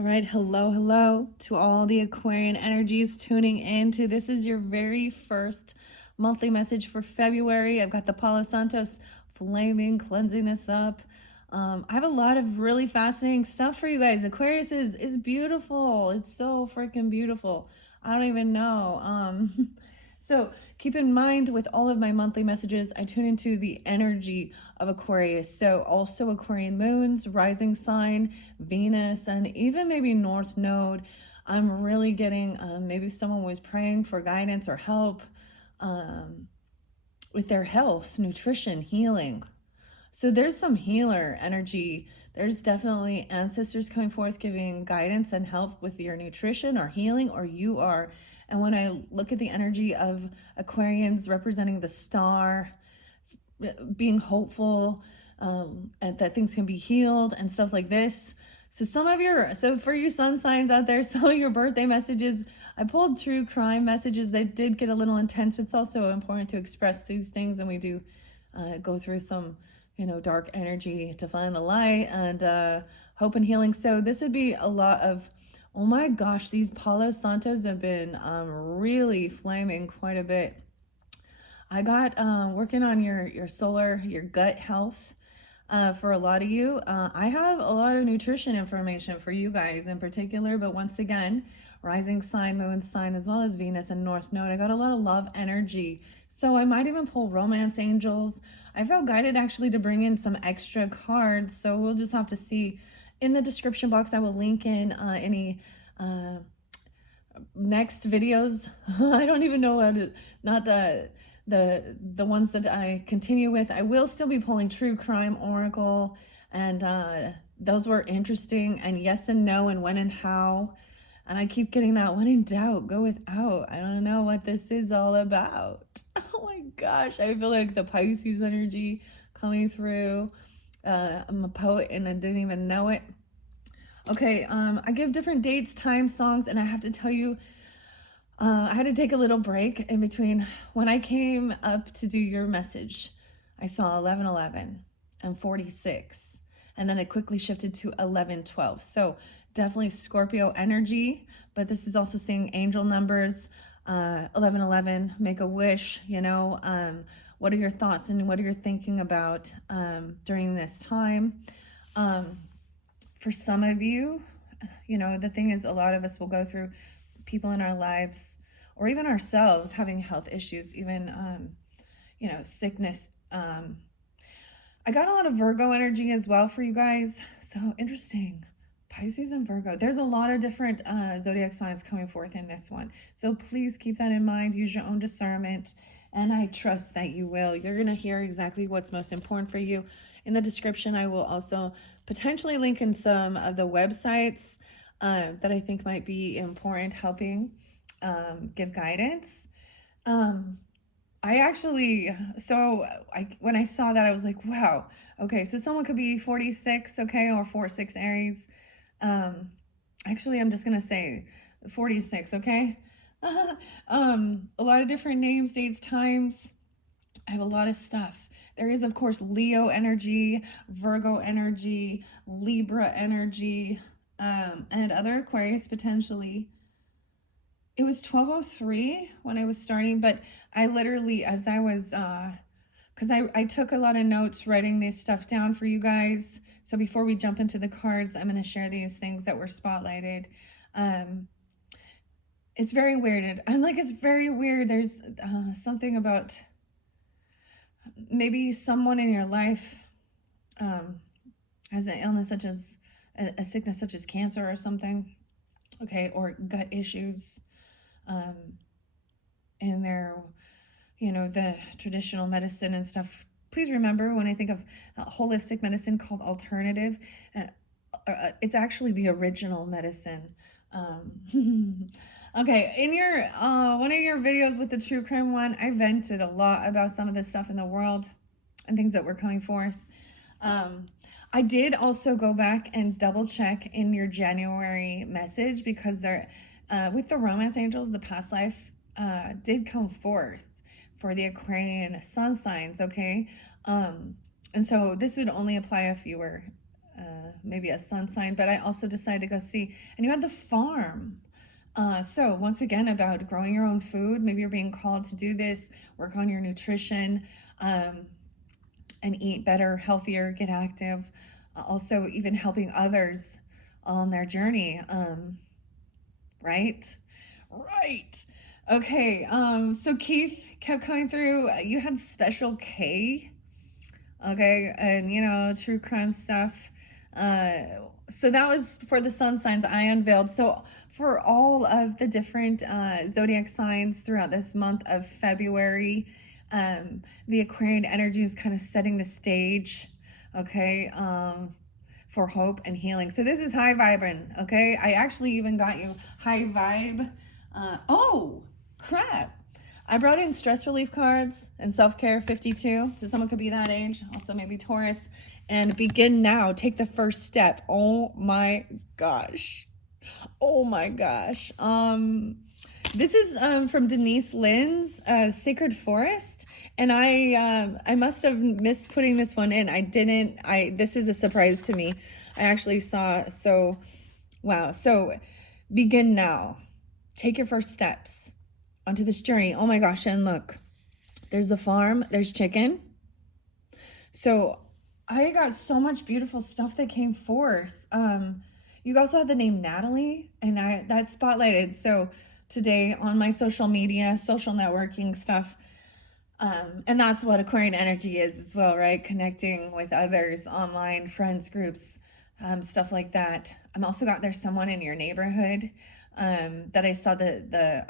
All right, hello to all the Aquarian energies tuning in to this is your very first monthly message for February. I've got the Palo Santos flaming, cleansing this up. I have a lot of really fascinating stuff for you guys. Aquarius is beautiful. It's so freaking beautiful. I don't even know. So keep in mind with all of my monthly messages, I tune into the energy of Aquarius. So also Aquarian moons, rising sign, Venus, and even maybe North Node. I'm really getting maybe someone was praying for guidance or help with their health, nutrition, healing. So there's some healer energy. There's definitely ancestors coming forth giving guidance and help with your nutrition or healing, or you are. And when I look at the energy of Aquarians representing the star, being hopeful, and that things can be healed and stuff like this. So for you sun signs out there, some of your birthday messages, I pulled true crime messages that did get a little intense, but it's also important to express these things. And we do go through some, dark energy to find the light and hope and healing. So this would be a lot of, oh my gosh, these Palo Santos have been really flaming quite a bit. I got working on your solar, your gut health for a lot of you. I have a lot of nutrition information for you guys in particular, but once again, rising sign, moon sign, as well as Venus and North Node. I got a lot of love energy. So I might even pull romance angels. I felt guided actually to bring in some extra cards. So we'll just have to see. In the description box, I will link in any next videos. I don't even know how to, not the ones that I continue with. I will still be pulling True Crime Oracle, and those were interesting, and yes and no and when and how. And I keep getting that when in doubt, go without. I don't know what this is all about. Oh my gosh, I feel like the Pisces energy coming through. I'm a poet and I didn't even know it. Okay, I give different dates, times, songs, and I have to tell you, I had to take a little break in between. When I came up to do your message, I saw 1111 and 46, and then it quickly shifted to 1112. So definitely Scorpio energy, but this is also seeing angel numbers. 1111, make a wish, what are your thoughts and what are you thinking about during this time? For some of you, the thing is, a lot of us will go through people in our lives or even ourselves having health issues, even, sickness. I got a lot of Virgo energy as well for you guys. So interesting. Pisces and Virgo. There's a lot of different zodiac signs coming forth in this one. So please keep that in mind. Use your own discernment. And I trust that you will. You're going to hear exactly what's most important for you. In the description, I will also potentially link in some of the websites that I think might be important, helping give guidance. When I saw that, I was like, wow, okay, so someone could be 46, okay, or 46 Aries. Actually, I'm just going to say 46, okay? A lot of different names, dates, times. I have a lot of stuff. There is, of course, Leo energy, Virgo energy, Libra energy, and other Aquarius potentially. It was 12:03 when I was starting, but I literally, as I was, because I took a lot of notes writing this stuff down for you guys. So before we jump into the cards, I'm going to share these things that were spotlighted. It's very weird. It's very weird. There's something about maybe someone in your life has an illness such as a sickness such as cancer or something, okay, or gut issues in their, the traditional medicine and stuff. Please remember, when I think of holistic medicine called alternative, it's actually the original medicine. Okay, in your one of your videos with the true crime one, I vented a lot about some of the stuff in the world and things that were coming forth. I did also go back and double check in your January message because there, with the romance angels, the past life did come forth for the Aquarian sun signs, okay? And so this would only apply if you were maybe a sun sign, but I also decided to go see, and you had the farm. So once again, about growing your own food. Maybe you're being called to do this, work on your nutrition, and eat better, healthier, get active. Also, even helping others on their journey. Right? Right. Okay. So Keith kept coming through. You had Special K. Okay, and true crime stuff. Uh, so that was for the sun signs I unveiled. So for all of the different zodiac signs throughout this month of February, the Aquarian energy is kind of setting the stage, okay, for hope and healing. So this is high vibing, okay? I actually even got you high vibe. Oh, crap. I brought in stress relief cards and Selfcare 52. So someone could be that age, also maybe Taurus. And begin now. Take the first step. Oh my gosh. Oh my gosh. This is from Denise Lynn's Sacred Forest, and I must have missed putting this one in. I didn't. This is a surprise to me. I actually saw. So, wow. So, begin now. Take your first steps onto this journey. Oh my gosh! And look, there's the farm. There's chicken. So, I got so much beautiful stuff that came forth. You also had the name Natalie, and that spotlighted. So today on my social media, social networking stuff, and that's what Aquarian energy is as well, right? Connecting with others, online friends groups, stuff like that. I'm also got there's someone in your neighborhood that I saw the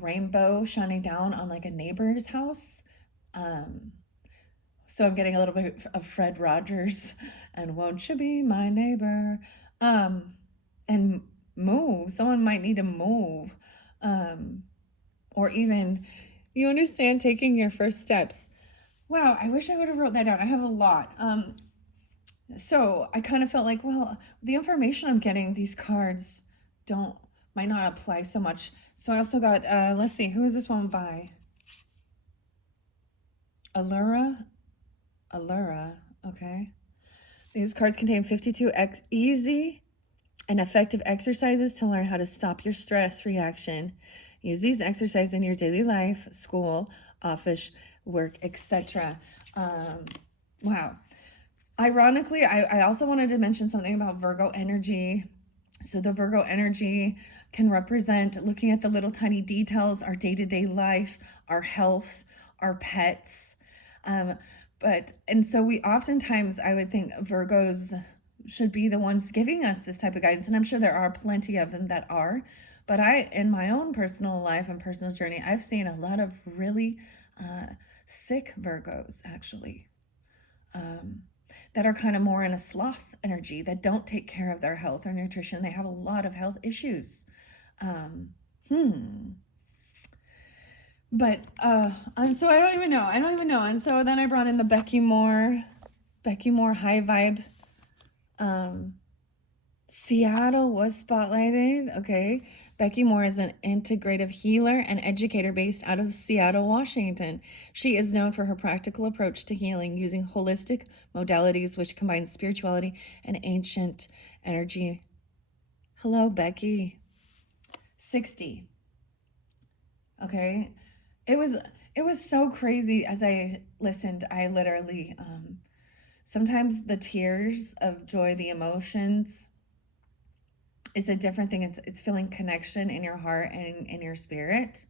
rainbow shining down on like a neighbor's house. So I'm getting a little bit of Fred Rogers and won't you be my neighbor? And move. Someone might need to move. Or even, you understand, taking your first steps. Wow, I wish I would have wrote that down. I have a lot. So I kind of felt like, well, the information I'm getting, these cards might not apply so much. So I also got, let's see, who is this one by? Allura, okay. These cards contain 52 easy and effective exercises to learn how to stop your stress reaction. Use these exercises in your daily life, school, office, work, etc. Wow. Ironically, I also wanted to mention something about Virgo energy. So the Virgo energy can represent looking at the little tiny details, our day-to-day life, our health, our pets. And so we oftentimes, I would think Virgos should be the ones giving us this type of guidance. And I'm sure there are plenty of them that are. But in my own personal life and personal journey, I've seen a lot of really sick Virgos, actually, that are kind of more in a sloth energy, that don't take care of their health or nutrition. They have a lot of health issues. But and so I don't even know. And so then I brought in the Becky Moore high vibe. Seattle was spotlighted. Okay. Becky Moore is an integrative healer and educator based out of Seattle, Washington. She is known for her practical approach to healing using holistic modalities which combine spirituality and ancient energy. Hello, Becky. 60. Okay. It was so crazy as I listened. I literally sometimes the tears of joy, the emotions, it's a different thing. It's feeling connection in your heart and in your spirit.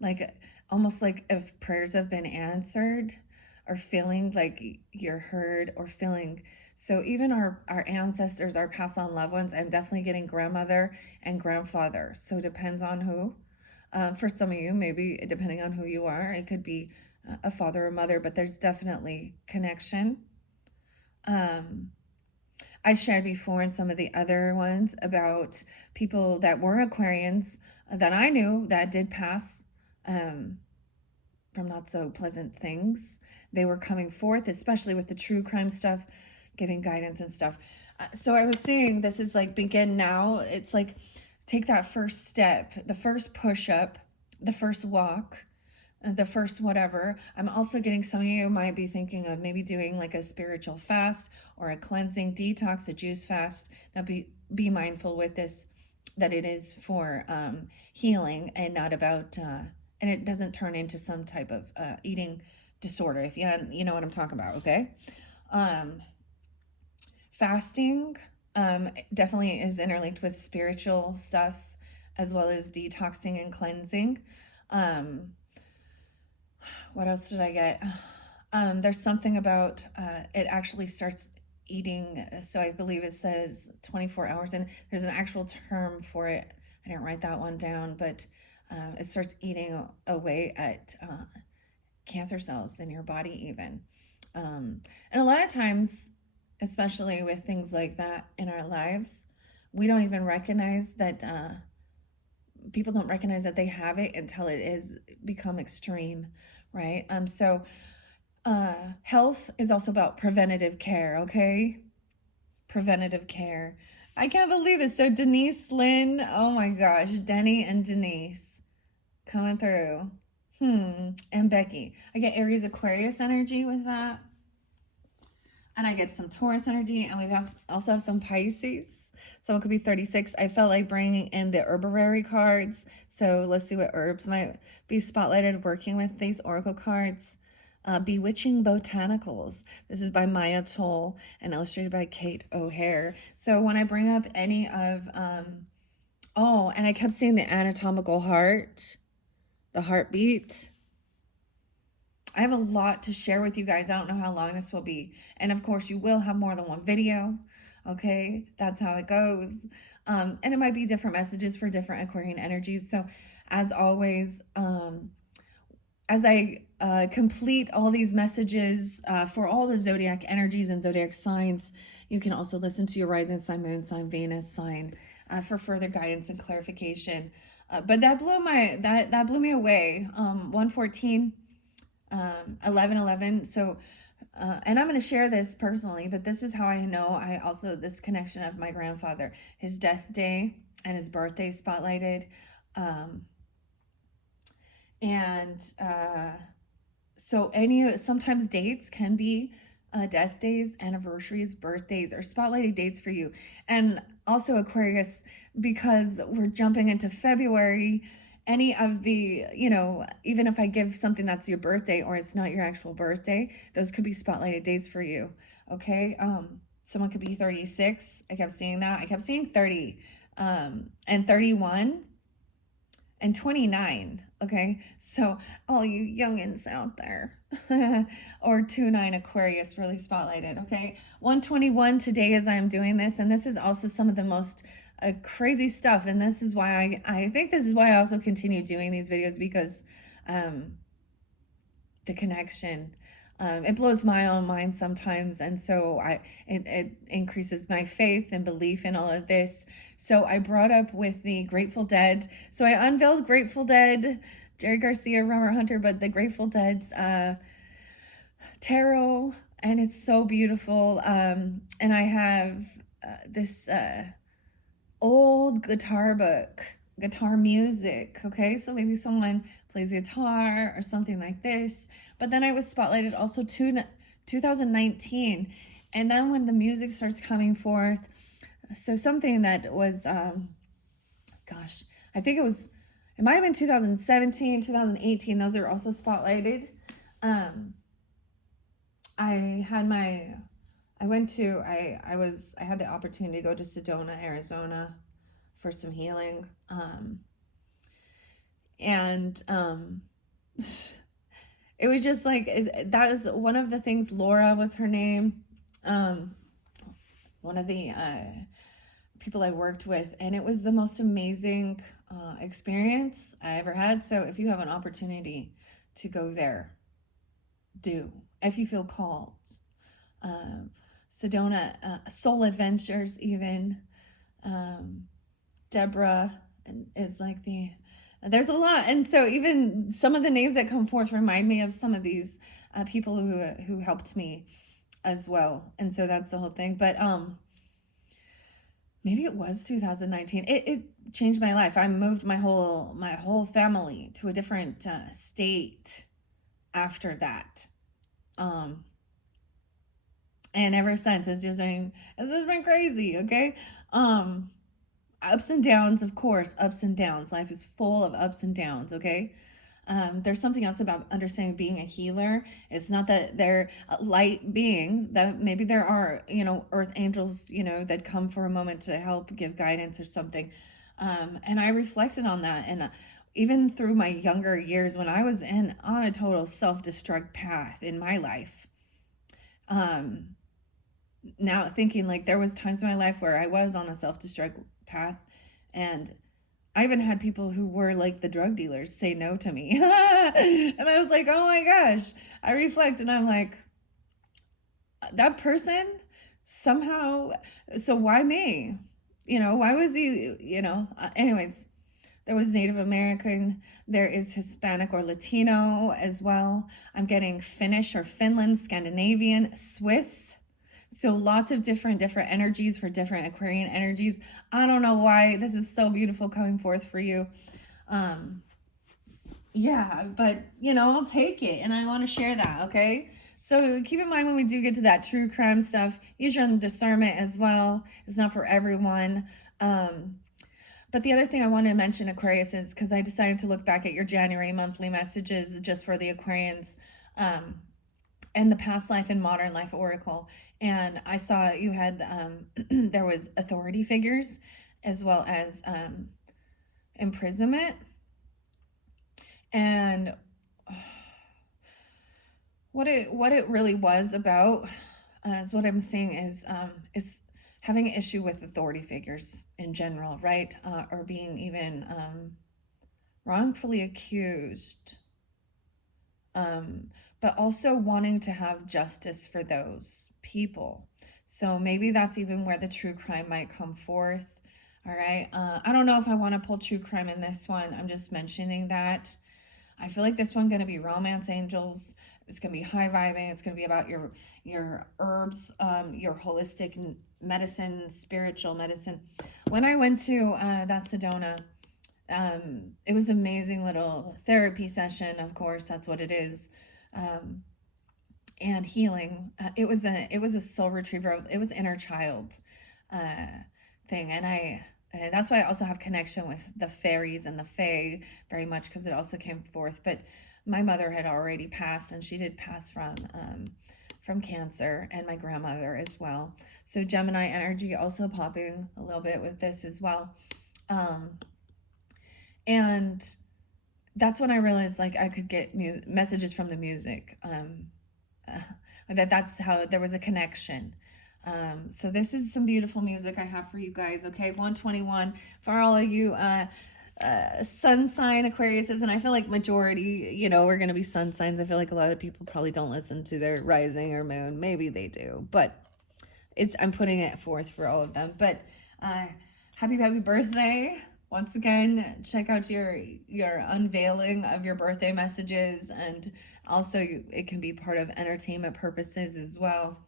Like almost like if prayers have been answered, or feeling like you're heard, or feeling so even our ancestors, our passed on loved ones. I'm definitely getting grandmother and grandfather. So it depends on who. For some of you, maybe depending on who you are, it could be a father or mother, but there's definitely connection. I shared before in some of the other ones about people that were Aquarians that I knew that did pass from not so pleasant things. They were coming forth, especially with the true crime stuff, giving guidance and stuff. So I was saying this is like begin now. It's like take that first step, the first push up, the first walk, the first whatever. I'm also getting, some of you might be thinking of maybe doing like a spiritual fast or a cleansing detox, a juice fast. Now be mindful with this that it is for healing and not about and it doesn't turn into some type of eating disorder, if you know what I'm talking about. Okay. um Fasting definitely is interlinked with spiritual stuff as well as detoxing and cleansing. um what else did I get? There's something about it actually starts eating. So I believe it says 24 hours, and there's an actual term for it. I didn't write that one down, but it starts eating away at cancer cells in your body, even. And a lot of times, especially with things like that in our lives, we don't even recognize that. People don't recognize that they have it until it is become extreme, right? So health is also about preventative care, okay? Preventative care. I can't believe this. So Denise, Lynn, oh my gosh, Denny and Denise coming through. And Becky. I get Aries Aquarius energy with that. And I get some Taurus energy, and we also have some Pisces. So it could be 36. I felt like bringing in the herbarary cards. So let's see what herbs might be spotlighted working with these oracle cards. Bewitching Botanicals. This is by Maya Toll and illustrated by Kate O'Hare. So when I bring up any of, oh, and I kept seeing the anatomical heart, the heartbeat. I have a lot to share with you guys. I don't know how long this will be. And of course, you will have more than one video. Okay, that's how it goes. And it might be different messages for different Aquarian energies. So as always, as I complete all these messages for all the zodiac energies and zodiac signs, you can also listen to your rising sign, moon sign, Venus sign for further guidance and clarification. But that blew me away. 114. 1111. So and I'm going to share this personally, but this is how I know I also, this connection of my grandfather, his death day and his birthday spotlighted. So sometimes dates can be death days, anniversaries, birthdays, or spotlighted dates for you. And also Aquarius, because we're jumping into February, any of the, even if I give something that's your birthday or it's not your actual birthday, those could be spotlighted dates for you. Okay. Someone could be 36. I kept seeing that. I kept seeing 30, and 31 and 29. Okay. So all you youngins out there, or 29 Aquarius really spotlighted. Okay. 121 today as I'm doing this. And this is also some of the most crazy stuff, and this is why I think this is why I also continue doing these videos, because the connection, it blows my own mind sometimes, and so it increases my faith and belief in all of this. So I brought up with the Grateful Dead. So I unveiled Grateful Dead, Jerry Garcia, Robert Hunter, but the Grateful Dead's tarot, and it's so beautiful. And I have this old guitar book, guitar music. Okay, so maybe someone plays guitar or something like this. But then I was spotlighted also 2019, and then when the music starts coming forth, so something that was gosh, I think it might have been 2017, 2018, those are also spotlighted. I had the opportunity to go to Sedona, Arizona for some healing. It was just like, that was one of the things. Laura was her name. One of the people I worked with, and it was the most amazing experience I ever had. So if you have an opportunity to go there, do, if you feel called. Sedona, Soul Adventures, even. Deborah is like there's a lot. And so even some of the names that come forth remind me of some of these people who helped me as well. And so that's the whole thing. But maybe it was 2019. changed my life. I moved my whole family to a different state after that. Um, and ever since it's just been crazy. Okay. Um, Ups and downs, of course, ups and downs. Life is full of ups and downs. Okay. There's something else about understanding being a healer. It's not that they're a light being, that maybe there are, earth angels, that come for a moment to help give guidance or something. And I reflected on that. And even through my younger years, when I was on a total self-destruct path in my life, um, now thinking like there was times in my life where I was on a self-destruct path, and I even had people who were like the drug dealers say no to me. And I was like, oh my gosh. I reflect and I'm like, that person somehow, so why me? Why was he, anyways, there was Native American, there is Hispanic or Latino as well. I'm getting Finnish or Finland, Scandinavian, Swiss. So lots of different energies for different Aquarian energies. I don't know why this is so beautiful coming forth for you. Yeah, but I'll take it and I want to share that, okay? So keep in mind when we do get to that true crime stuff, use your own discernment as well. It's not for everyone. But the other thing I want to mention, Aquarius, is because I decided to look back at your January monthly messages just for the Aquarians, and the past life and modern life oracle. And I saw you had, there was authority figures as well as imprisonment. And what it really was about is what I'm seeing is it's having an issue with authority figures in general, right? Or being even wrongfully accused. But also wanting to have justice for those people. So maybe that's even where the true crime might come forth. All right. I don't know if I want to pull true crime in this one. I'm just mentioning that. I feel like this one's going to be romance angels. It's going to be high vibing. It's going to be about your herbs, your holistic medicine, spiritual medicine. When I went to that Sedona, it was an amazing little therapy session. Of course, that's what it is. And healing. It was a soul retriever. It was inner child thing, and that's why I also have connection with the fairies and the fae very much, because it also came forth. But my mother had already passed, and she did pass from cancer, and my grandmother as well. So Gemini energy also popping a little bit with this as well. And that's when I realized like I could get messages from the music. That's how there was a connection. So this is some beautiful music I have for you guys. Okay, 121 for all of you sun sign Aquariuses, and I feel like majority, we're gonna be sun signs. I feel like a lot of people probably don't listen to their rising or moon. Maybe they do, but I'm putting it forth for all of them. But happy birthday. Once again, check out your unveiling of your birthday messages, and also it can be part of entertainment purposes as well.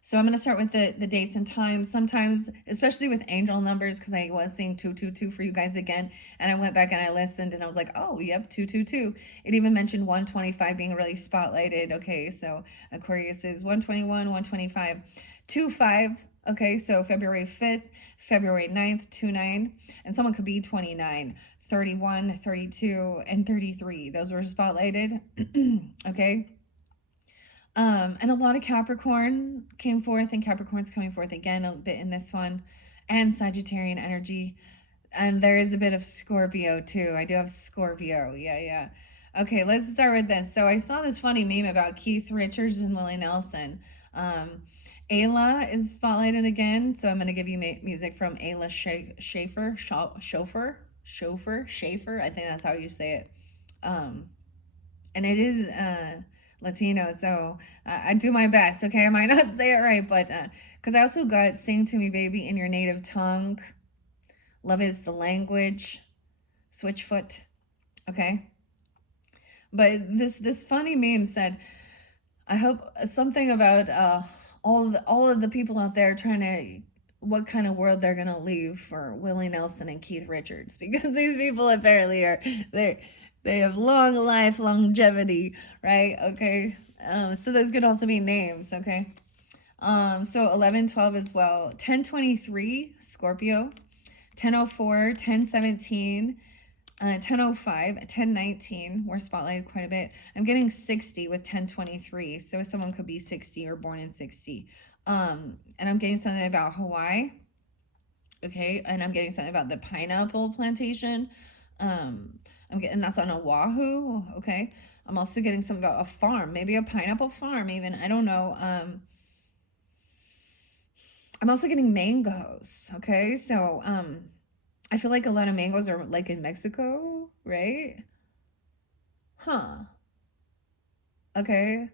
So I'm going to start with the dates and times. Sometimes, especially with angel numbers, because I was seeing 222 for you guys again, and I went back and I listened, and I was like, oh, yep, 222. It even mentioned 125 being really spotlighted. Okay, so Aquarius is 121, 125, 25. Okay, so February 5th, February 9th, 29, and someone could be 29, 31, 32, and 33. Those were spotlighted. Okay. And a lot of Capricorn came forth, and Capricorn's coming forth again a bit in this one, and Sagittarian energy. And there is a bit of Scorpio too. I do have Scorpio. Yeah. Okay, let's start with this. So I saw this funny meme about Keith Richards and Willie Nelson. Ayla is spotlighted again, so I'm going to give you music from Ayla Schaefer. I think that's how you say it. And it is Latino, so I do my best. Okay, I might not say it right, but because I also got "Sing to Me, Baby, in Your Native Tongue." Love is the language. Switchfoot. Okay. But this funny meme said, I hope something about all of the people out there trying to what kind of world they're gonna leave for Willie Nelson and Keith Richards, because these people apparently are they have long life longevity, right? Okay. So those could also be names, okay? So 1112 as well. 1023 Scorpio, 1004, 1017, 1005, 1019 were spotlighted quite a bit. I'm getting 60 with 1023, so someone could be 60 or born in 60. And I'm getting something about Hawaii, okay, and I'm getting something about the pineapple plantation. I'm getting that's on Oahu, okay. I'm also getting something about a farm, maybe a pineapple farm, even, I don't know. I'm also getting mangoes, okay, so I feel like a lot of mangoes are like in Mexico, right? Huh. Okay.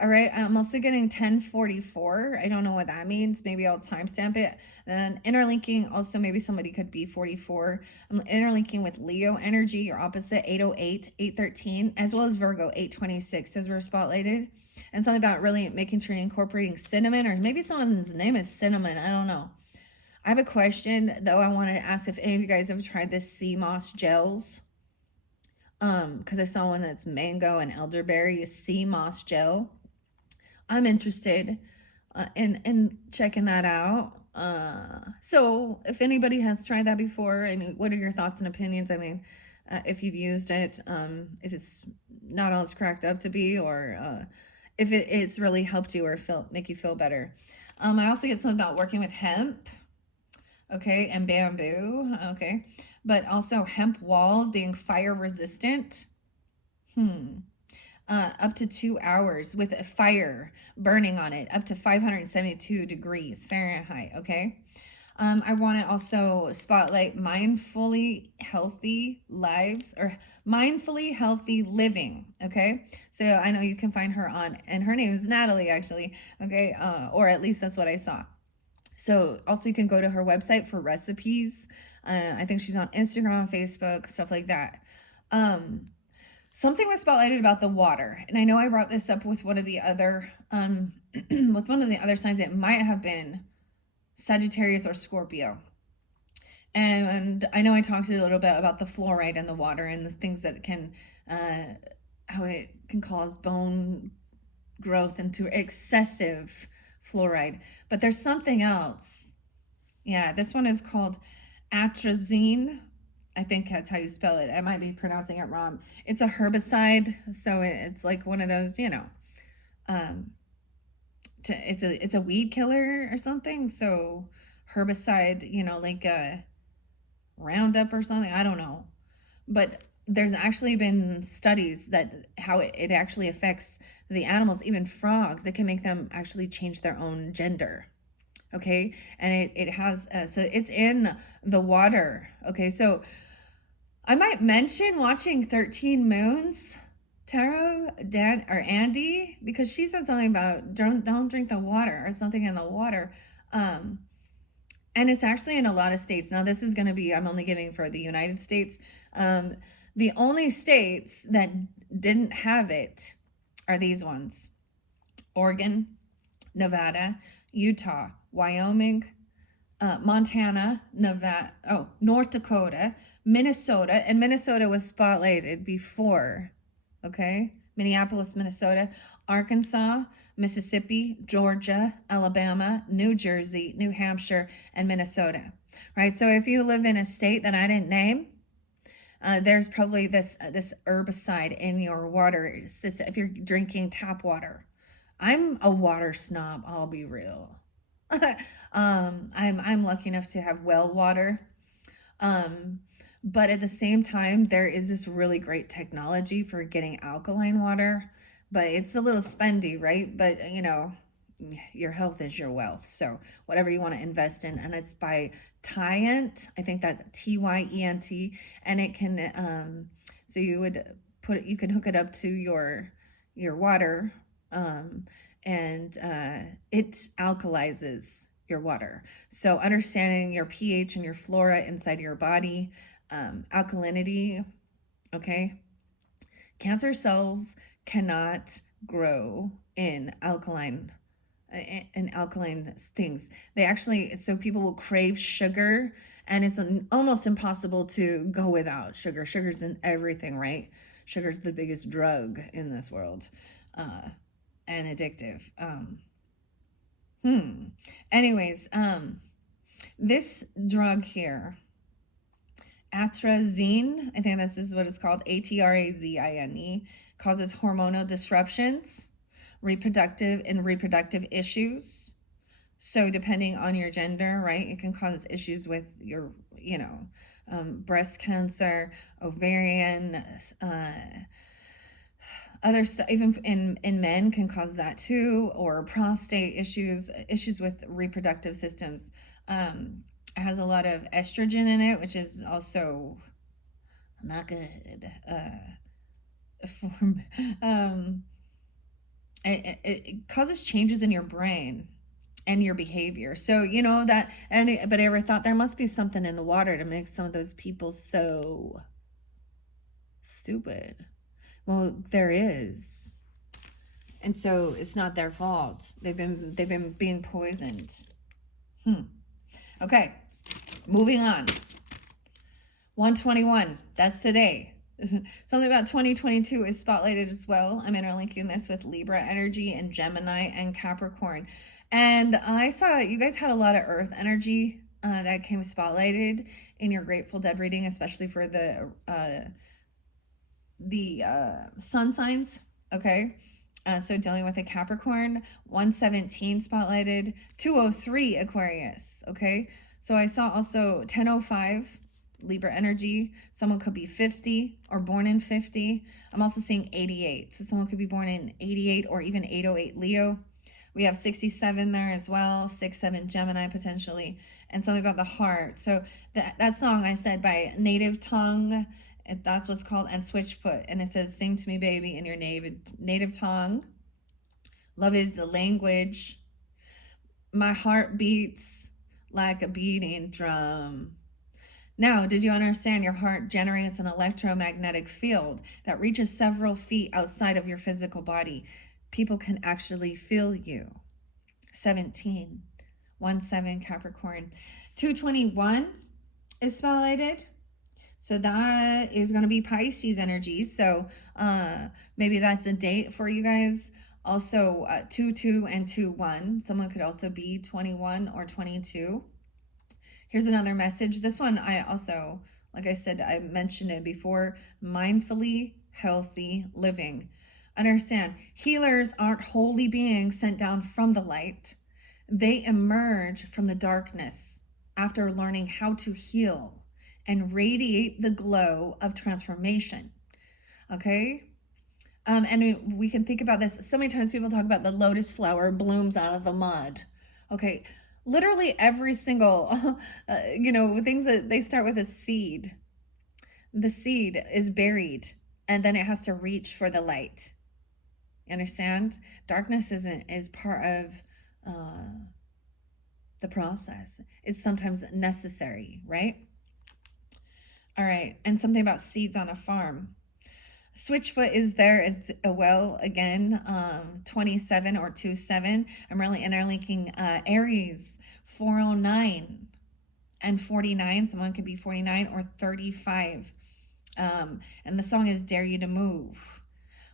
All right. I'm also getting 1044. I don't know what that means. Maybe I'll timestamp it. And then interlinking, also maybe somebody could be 44. I'm interlinking with Leo energy, your opposite, 808, 813, as well as Virgo, 826, as we're spotlighted. And something about really making sure you're incorporating cinnamon, or maybe someone's name is Cinnamon. I don't know. I have a question, though. I wanted to ask if any of you guys have tried this sea moss gels. Because I saw one that's mango and elderberry, sea moss gel. I'm interested in checking that out. So if anybody has tried that before, and what are your thoughts and opinions? I mean, if you've used it, if it's not all it's cracked up to be, or if it's really helped you or make you feel better. I also get something about working with hemp, okay, and bamboo, okay, but also hemp walls being fire resistant. Up to 2 hours with a fire burning on it, up to 572 degrees Fahrenheit. Okay. I want to also spotlight mindfully healthy lives, or mindfully healthy living. Okay. So I know you can find her on, and her name is Natalie, actually. Okay. Or at least that's what I saw. So also you can go to her website for recipes. I think she's on Instagram, Facebook, stuff like that. Something was spotlighted about the water, and I know I brought this up with one of the other with one of the other signs. It might have been Sagittarius or Scorpio. And I know I talked a little bit about the fluoride in the water and the things that can how it can cause bone growth into excessive fluoride. But there's something else. Yeah, this one is called atrazine. I think that's how you spell it. I might be pronouncing it wrong. It's a herbicide, so it's like one of those, um, it's a weed killer or something. So herbicide, like a Roundup or something. I don't know, but there's actually been studies that how it actually affects the animals, even frogs. It can make them actually change their own gender. Okay, and it has so it's in the water. Okay, so I might mention watching 13 Moons, Tara, Dan, or Andy, because she said something about don't drink the water or something in the water. Um, and it's actually in a lot of states. Now, this is going to be, I'm only giving for the United States. The only states that didn't have it are these ones: Oregon, Nevada, Utah, Wyoming, Montana, Nevada, North Dakota, Minnesota, and Minnesota was spotlighted before, okay? Minneapolis, Minnesota, Arkansas, Mississippi, Georgia, Alabama, New Jersey, New Hampshire, and Minnesota, right? So if you live in a state that I didn't name, there's probably this herbicide in your water system if you're drinking tap water. I'm a water snob, I'll be real. I'm lucky enough to have well water. Um, but at the same time, there is this really great technology for getting alkaline water, but it's a little spendy, right? But your health is your wealth. So whatever you want to invest in, and it's by Tyent. I think that's Tyent, and it can so you can hook it up to your water, and it alkalizes your water. So understanding your pH and your flora inside your body, alkalinity, okay? Cancer cells cannot grow in alkaline and alkaline things. They actually, so people will crave sugar, and it's almost impossible to go without sugar. Sugar's in everything, right? Sugar's the biggest drug in this world, and addictive. Anyways, this drug here, atrazine, I think this is what it's called, ATRAZINE, causes hormonal disruptions, reproductive issues. So depending on your gender, right, it can cause issues with your, breast cancer, ovarian, other stuff. Even in men can cause that too, or prostate issues with reproductive systems. It has a lot of estrogen in it, which is also not good. It causes changes in your brain and your behavior. So that anybody ever thought there must be something in the water to make some of those people so stupid? Well, there is. And so it's not their fault. They've been being poisoned. Okay, moving on. 121, that's today. Something about 2022 is spotlighted as well. I'm interlinking this with Libra energy and Gemini and Capricorn. And I saw you guys had a lot of earth energy that came spotlighted in your Grateful Dead reading, especially for the sun signs. Okay. So dealing with a Capricorn, 117 spotlighted, 203 Aquarius. Okay. So I saw also 1005 Libra energy. Someone could be 50 or born in 50. I'm also seeing 88. So someone could be born in 88 or even 808 Leo. We have 67 there as well, 67 Gemini potentially, and something about the heart. So that song I said by Native Tongue, that's what's called, and Switchfoot, and it says, "Sing to me, baby, in your native tongue. Love is the language. My heart beats like a beating drum." Now, did you understand your heart generates an electromagnetic field that reaches several feet outside of your physical body? People can actually feel you. 17, 17 Capricorn. 221 is spotlighted. So that is going to be Pisces energy. So maybe that's a date for you guys. Also 22 and 21. Someone could also be 21 or 22. Here's another message. This one I also, like I said, I mentioned it before, mindfully healthy living. Understand, healers aren't holy beings sent down from the light. They emerge from the darkness after learning how to heal and radiate the glow of transformation. Okay? And we can think about this. So many times people talk about the lotus flower blooms out of the mud. Okay, literally every single, things that they start with a seed. The seed is buried and then it has to reach for the light. You understand? Darkness is part of the process. It's sometimes necessary, right? All right, and something about seeds on a farm. Switchfoot is there as well, again, 27 or 27. I'm really interlinking Aries, 409 and 49. Someone could be 49 or 35. And the song is Dare You to Move.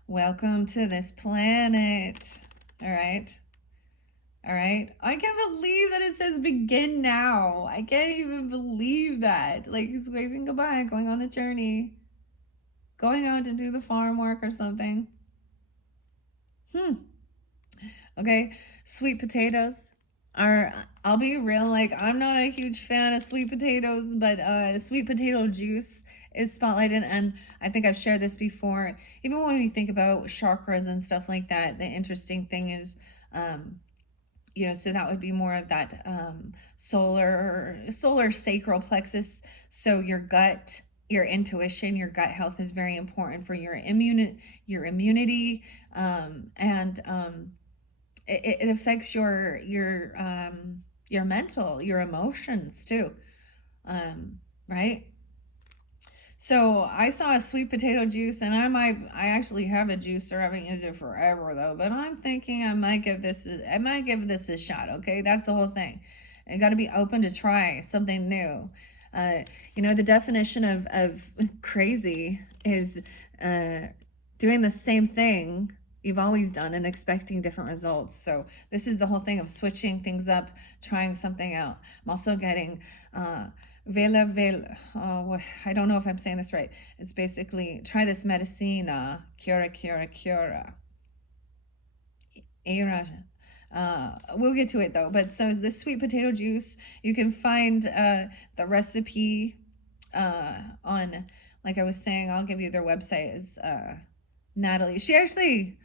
Welcome to this planet. All right. All right. I can't believe that it says begin now. I can't even believe that. Like he's waving goodbye, going on the journey. Going out to do the farm work or something. Okay, sweet potatoes are, I'll be real, like I'm not a huge fan of sweet potatoes, but sweet potato juice is spotlighted, and I think I've shared this before. Even when you think about chakras and stuff like that, the interesting thing is, so that would be more of that solar sacral plexus. So your gut, your intuition, your gut health is very important for your immunity, and it affects your mental, your emotions too, right? So I saw a sweet potato juice, and I actually have a juicer. I haven't used it forever though, but I'm thinking I might give this a shot. Okay, that's the whole thing. I got to be open to try something new. Uh, the definition of crazy is uh, doing the same thing you've always done and expecting different results. So this is the whole thing of switching things up, trying something out. I'm also getting Vela Vela. I don't know if I'm saying this right. It's basically try this medicina, cura. Era. We'll get to it though. But so this sweet potato juice, you can find the recipe on, like I was saying, I'll give you their website is Natalie. She actually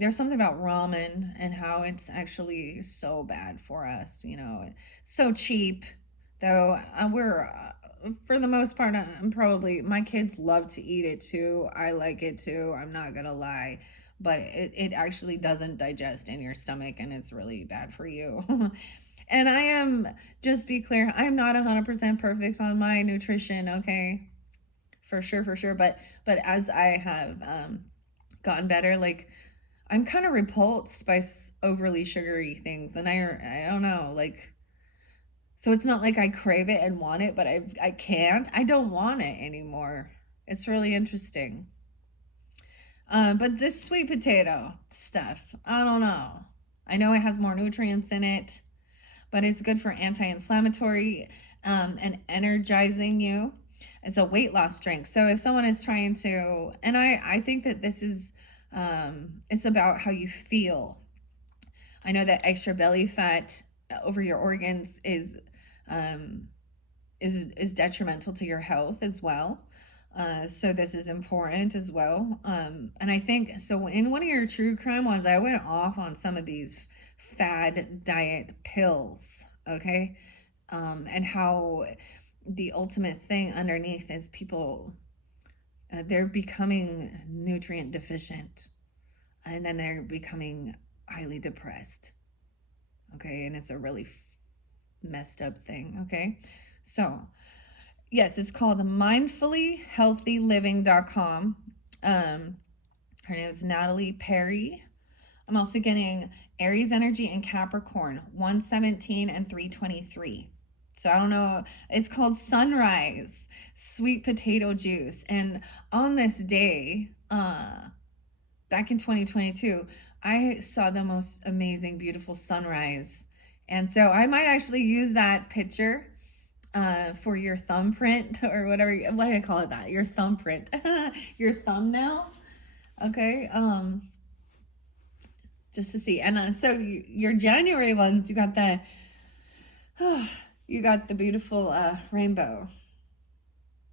there's something about ramen and how it's actually so bad for us, so cheap though. We're for the most part, I'm probably, my kids love to eat it too. I like it too, I'm not gonna lie, but it actually doesn't digest in your stomach and it's really bad for you. And I am, just be clear, I'm not 100% perfect on my nutrition, okay, for sure, but as I have gotten better, like I'm kind of repulsed by overly sugary things, and I don't know, like, so it's not like I crave it and want it, but I can't. I don't want it anymore. It's really interesting. But this sweet potato stuff, I don't know. I know it has more nutrients in it, but it's good for anti-inflammatory and energizing you. It's a weight loss drink. So if someone is trying to, and I think that this is, it's about how you feel. I know that extra belly fat over your organs is detrimental to your health as well. So this is important as well. And I think so. In one of your true crime ones, I went off on some of these fad diet pills. Okay, and how the ultimate thing underneath is people, they're becoming nutrient deficient, and then they're becoming highly depressed. Okay, and it's a really messed up thing. Okay, so yes, it's called mindfullyhealthyliving.com. Her name is Natalie Perry. I'm also getting Aries energy and Capricorn 117 and 323. So I don't know, it's called Sunrise Sweet Potato Juice. And on this day, back in 2022, I saw the most amazing, beautiful sunrise. And so I might actually use that picture for your thumbprint or whatever. What do I call it? That your thumbprint, your thumbnail. Okay. Just to see. And so your January ones, you got the you got the beautiful rainbow,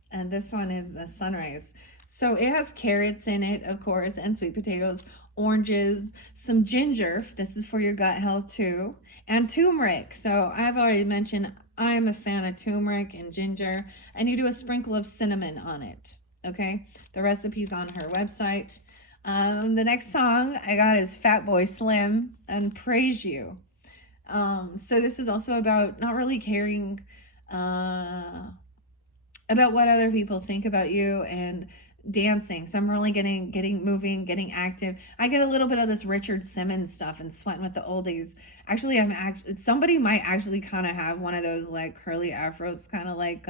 and this one is the sunrise. So it has carrots in it, of course, and sweet potatoes, oranges, some ginger. This is for your gut health too, and turmeric. So I've already mentioned I'm a fan of turmeric and ginger, and you do a sprinkle of cinnamon on it. Okay, the recipe's on her website. The next song I got is Fatboy Slim and Praise You. So this is also about not really caring about what other people think about you, and dancing. So I'm really getting moving, getting active. I get a little bit of this Richard Simmons stuff and sweating with the oldies. Actually, somebody might actually kind of have one of those like curly afros, kind of like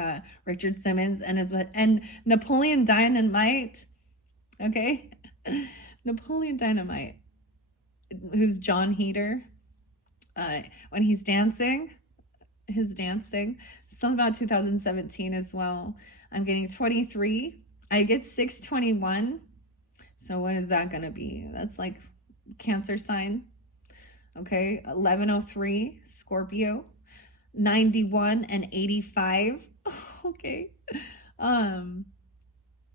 Richard Simmons, and Napoleon Dynamite. Okay. Napoleon Dynamite, who's John Heater, when he's dancing, his dance thing, something about 2017 as well. I'm getting 23. I get 621. So what is that going to be? That's like Cancer sign. Okay. 1103, Scorpio. 91 and 85. Okay.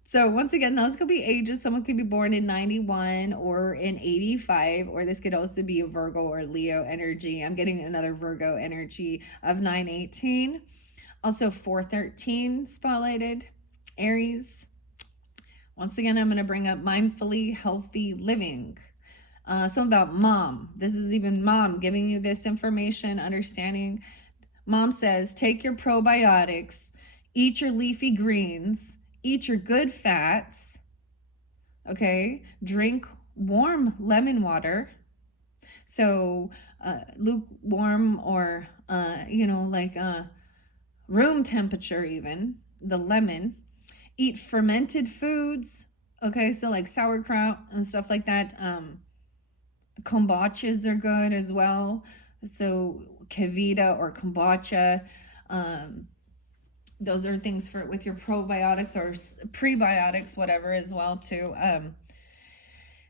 So once again, those could be ages. Someone could be born in 91 or in 85, or this could also be a Virgo or Leo energy. I'm getting another Virgo energy of 918. Also 413 spotlighted. Aries. Once again, I'm going to bring up mindfully healthy living. Something about mom. This is even mom giving you this information, understanding. Mom says, take your probiotics, Eat your leafy greens. Eat your good fats. Okay. Drink warm lemon water. So lukewarm or, like room temperature, even the lemon. Eat fermented foods. Okay. So like sauerkraut and stuff like that. Kombuchas are good as well. So Kavita or kombucha. Those are things for with your probiotics or prebiotics, whatever, as well too. And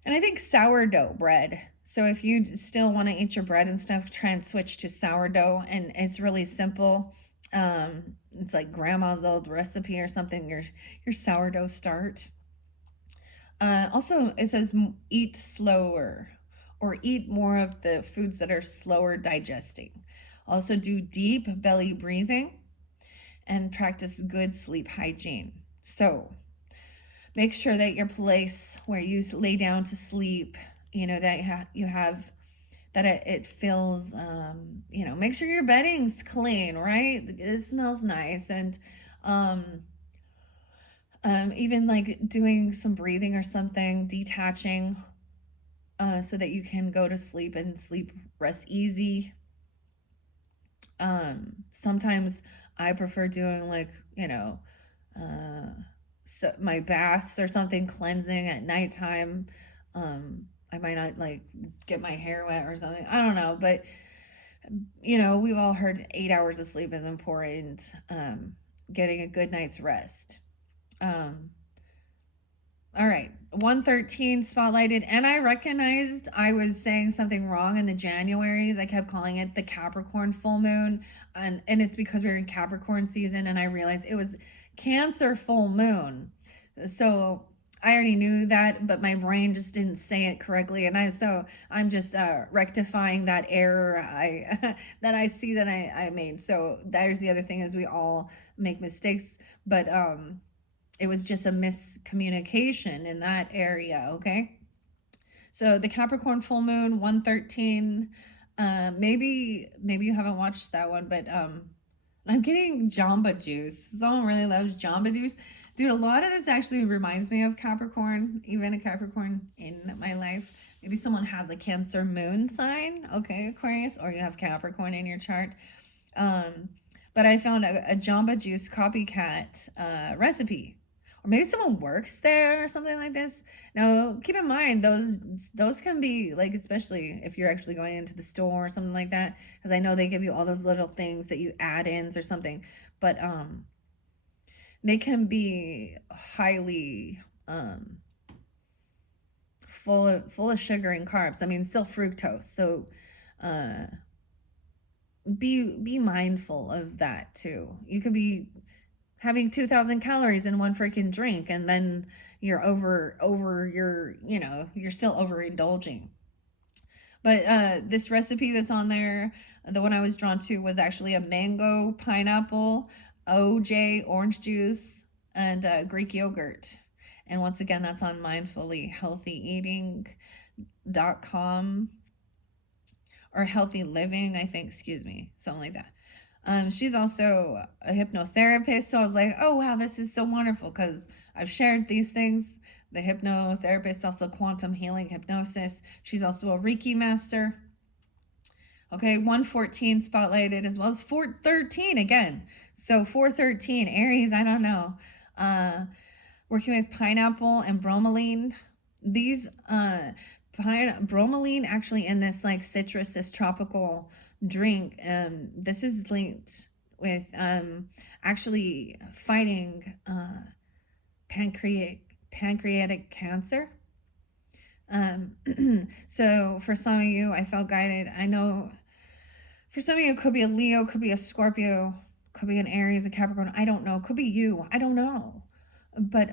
I think sourdough bread. So if you still want to eat your bread and stuff, try and switch to sourdough, and it's really simple. It's like grandma's old recipe or something. Your sourdough start. Also, it says eat slower or eat more of the foods that are slower digesting. Also, do deep belly breathing and practice good sleep hygiene. So, make sure that your place where you lay down to sleep, that you have that it feels, make sure your bedding's clean, right? It smells nice, and even like doing some breathing or something, detaching, so that you can go to sleep and rest easy. Sometimes I prefer doing like, so my baths or something, cleansing at nighttime. I might not like get my hair wet or something. I don't know, but we've all heard 8 hours of sleep is important. Getting a good night's rest. All right, 113 spotlighted, and I recognized I was saying something wrong in the Januaries. I kept calling it the Capricorn full moon, and it's because we were in Capricorn season, and I realized it was Cancer full moon. So I already knew that, but my brain just didn't say it correctly, and I'm just rectifying that error I that I see that I made. So there's the other thing, is we all make mistakes, but it was just a miscommunication in that area. Okay. So the Capricorn full moon, 113. Maybe you haven't watched that one, but I'm getting Jamba Juice. Someone really loves Jamba Juice. Dude, a lot of this actually reminds me of Capricorn, even a Capricorn in my life. Maybe someone has a Cancer moon sign, okay, Aquarius, or you have Capricorn in your chart. But I found a Jamba Juice copycat recipe. Or maybe someone works there or something like this. Now, keep in mind, those can be like, especially if you're actually going into the store or something like that, because I know they give you all those little things that you add-ins or something, but they can be highly full of sugar and carbs. I mean, still fructose. So be mindful of that too. You could be having 2,000 calories in one freaking drink, and then you're over you're still overindulging. But this recipe that's on there, the one I was drawn to, was actually a mango, pineapple, OJ, orange juice, and Greek yogurt. And once again, that's on mindfullyhealthyeating.com or healthy living, I think, excuse me, something like that. She's also a hypnotherapist, so I was like, oh wow, this is so wonderful, because I've shared these things. The hypnotherapist, also quantum healing hypnosis. She's also a Reiki master. Okay, 114 spotlighted, as well as 413 again. So 413, Aries, I don't know. Working with pineapple and bromelain. These bromelain actually in this like citrus, this tropical drink. This is linked with actually fighting pancreatic cancer. So for some of you, I felt guided. I know for some of you, it could be a Leo, could be a Scorpio, could be an Aries, a Capricorn. I don't know. Could be you. I don't know. But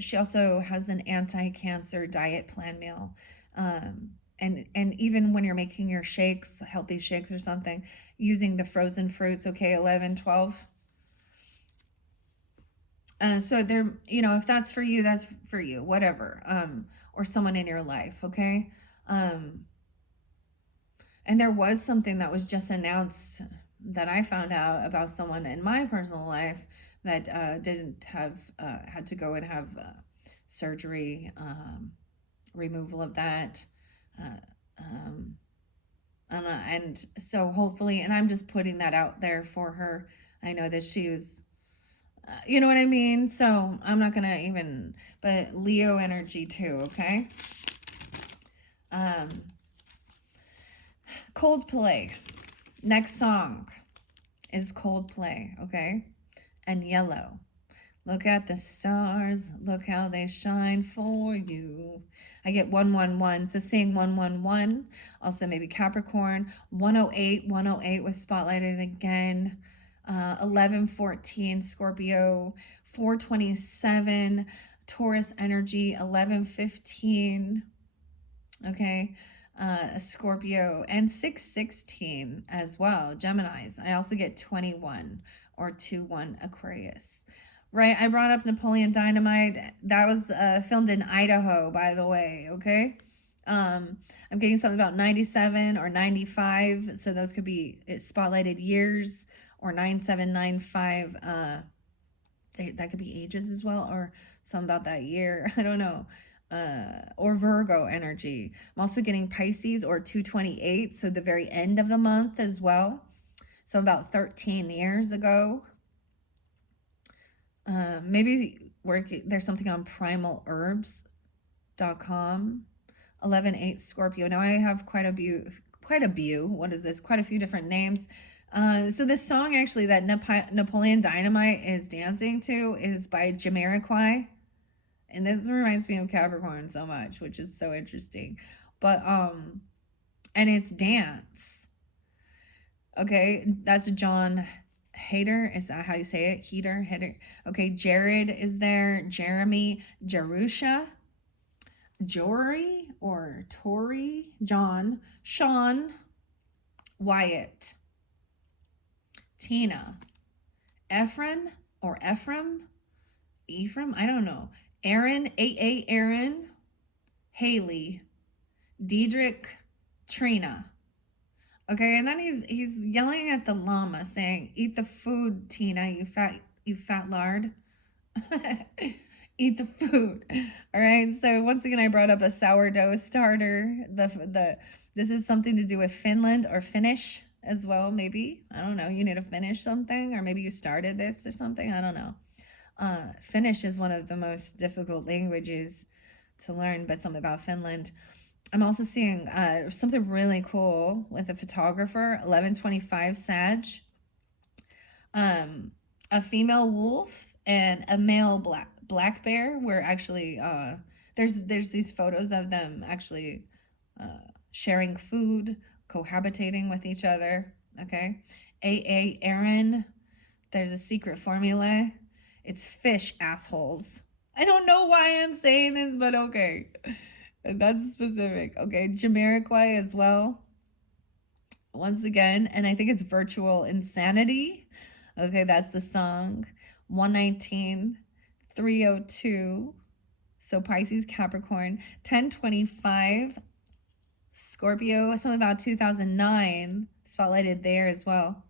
she also has an anti-cancer diet plan meal. And even when you're making your shakes, healthy shakes or something, using the frozen fruits, okay, 11, 12. So there, if that's for you, that's for you, whatever. Or someone in your life, okay? And there was something that was just announced that I found out about someone in my personal life that didn't have had to go and have surgery, removal of that. Uh, um, and so hopefully, and I'm just putting that out there for her. I know that she was, you know what I mean? So I'm not going to even, but Leo energy too, okay? Um, Coldplay. Next song is Coldplay, okay? And Yellow. Look at the stars, look how they shine for you. I get 111, so seeing 111. Also maybe Capricorn. 108, 108 was spotlighted again. 1114 Scorpio. 427 Taurus energy. 1115. Okay. Scorpio, and 616 as well, Geminis. I also get 21 or 21 Aquarius. Right, I brought up Napoleon Dynamite. That was filmed in Idaho, by the way, okay? I'm getting something about 97 or 95, so those could be spotlighted years, or 9795. That could be ages as well, or something about that year. I don't know. Or Virgo energy. I'm also getting Pisces or 228, so the very end of the month as well. So about 13 years ago. Maybe there's something on primalherbs.com. 11-8 Scorpio. Now I have quite a few. What is this? Quite a few different names. So this song actually that Napoleon Dynamite is dancing to is by Jamiroquai. And this reminds me of Capricorn so much, which is so interesting. But and it's dance. Okay, that's John Hader. Is that how you say it? Hader. Okay, Jared is there. Jeremy, Jerusha, Jory or Tori, John, Sean, Wyatt, Tina, Ephraim or Ephraim, I don't know. Aaron, AA Aaron, Haley, Diedrich, Trina. Okay, and then he's yelling at the llama saying, "Eat the food, Tina, you fat lard." Eat the food. All right. So once again, I brought up a sourdough starter. This is something to do with Finland or Finnish as well. Maybe, I don't know. You need to finish something, or maybe you started this or something. I don't know. Finnish is one of the most difficult languages to learn, but something about Finland. I'm also seeing something really cool with a photographer. 1125 Sag. A female wolf and a male black bear were actually there's these photos of them actually sharing food, cohabitating with each other. Okay. AA Aaron, there's a secret formula. It's fish assholes. I don't know why I'm saying this, but okay. That's specific. Okay. Jamiroquai as well. Once again, and I think it's Virtual Insanity. Okay, that's the song. 119, 302. So Pisces, Capricorn. 1025, Scorpio. Something about 2009. Spotlighted there as well.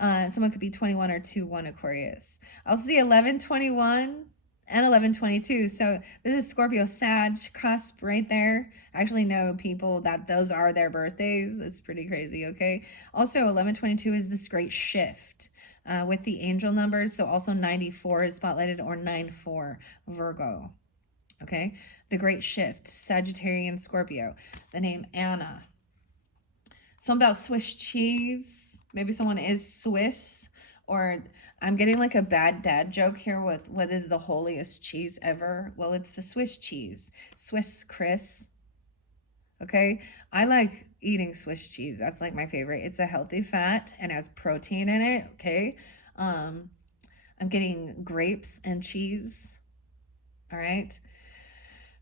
Someone could be 21 or 21 Aquarius. I'll see 1121 and 1122. So this is Scorpio Sag cusp right there. I actually know people that those are their birthdays. It's pretty crazy, okay? Also, 1122 is this great shift with the angel numbers. So also 94 is spotlighted, or 94 Virgo, okay? The great shift, Sagittarian Scorpio. The name Anna. Something about Swiss cheese. Maybe someone is Swiss, or I'm getting like a bad dad joke here with what is the holiest cheese ever? Well, it's the Swiss cheese. Swiss Chris. Okay. I like eating Swiss cheese. That's like my favorite. It's a healthy fat and has protein in it. Okay. I'm getting grapes and cheese. All right.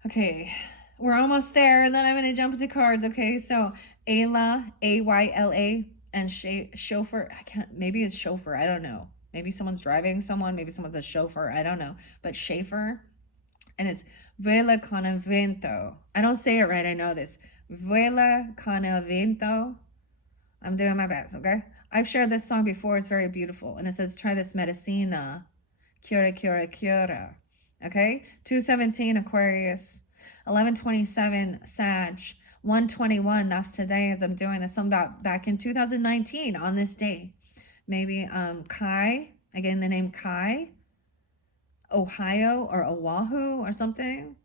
Okay. We're almost there. And then I'm going to jump into cards. Okay. So Ayla, Ayla, and chauffeur. Maybe it's chauffeur. I don't know. Maybe someone's driving someone. Maybe someone's a chauffeur. I don't know. But Schaefer. And it's Vela con el vento. I don't say it right. I know this. Vela con el vento. I'm doing my best, okay? I've shared this song before. It's very beautiful. And it says, try this medicina. Cura, cura, cura. Okay? 217 Aquarius. 1127 Sag. 121, that's today as I'm doing this. Something about back in 2019 on this day. Maybe Kai, again the name Kai, Ohio or Oahu or something.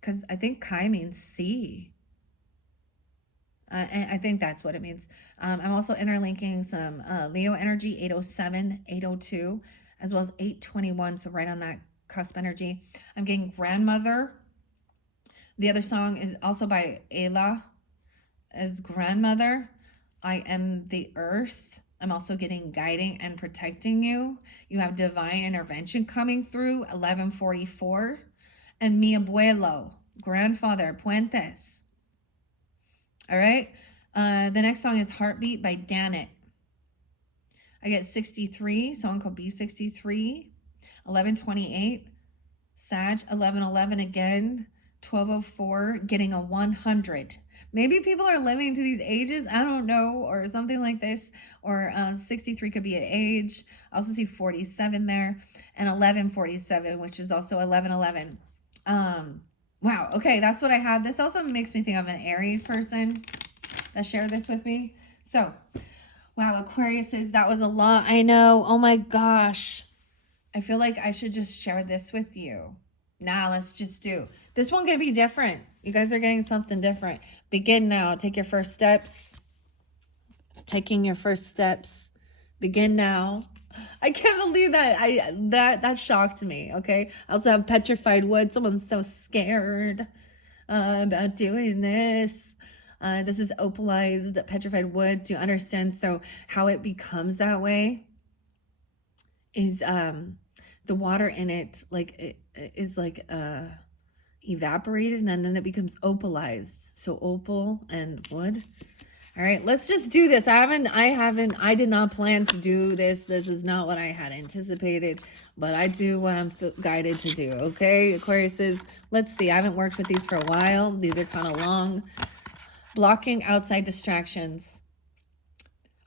Because I think Kai means sea. And I think that's what it means. I'm also interlinking some Leo energy, 807, 802, as well as 821. So right on that cusp energy. I'm getting grandmother. The other song is also by Ayla as grandmother. I am the earth. I'm also getting guiding and protecting you. You have divine intervention coming through, 1144. And mi abuelo, grandfather, Puentes. All right. The next song is Heartbeat by Danet. I get 63, song called B63. 1128. Sag, 1111 again. 1204, getting a 100. Maybe people are living to these ages, I don't know, or something like this. Or 63 could be an age. I also see 47 there. And 1147, which is also 1111. Wow, okay, that's what I have. This also makes me think of an Aries person that shared this with me. So, wow, Aquarius that was a lot. I know, oh my gosh. I feel like I should just share this with you. Now, let's just do. This one could be different. You guys are getting something different. Begin now. Take your first steps. Taking your first steps. Begin now. I can't believe that. That shocked me. Okay. I also have petrified wood. Someone's so scared about doing this. This is opalized petrified wood. To understand, so how it becomes that way is the water in it is evaporated, and then it becomes opalized. So opal and wood. All right, let's just do this. I did not plan to do this. This is not what I had anticipated, but I do what I'm guided to do. Okay, Aquarius, let's see. I haven't worked with these for a while. These are kind of long. Blocking outside distractions.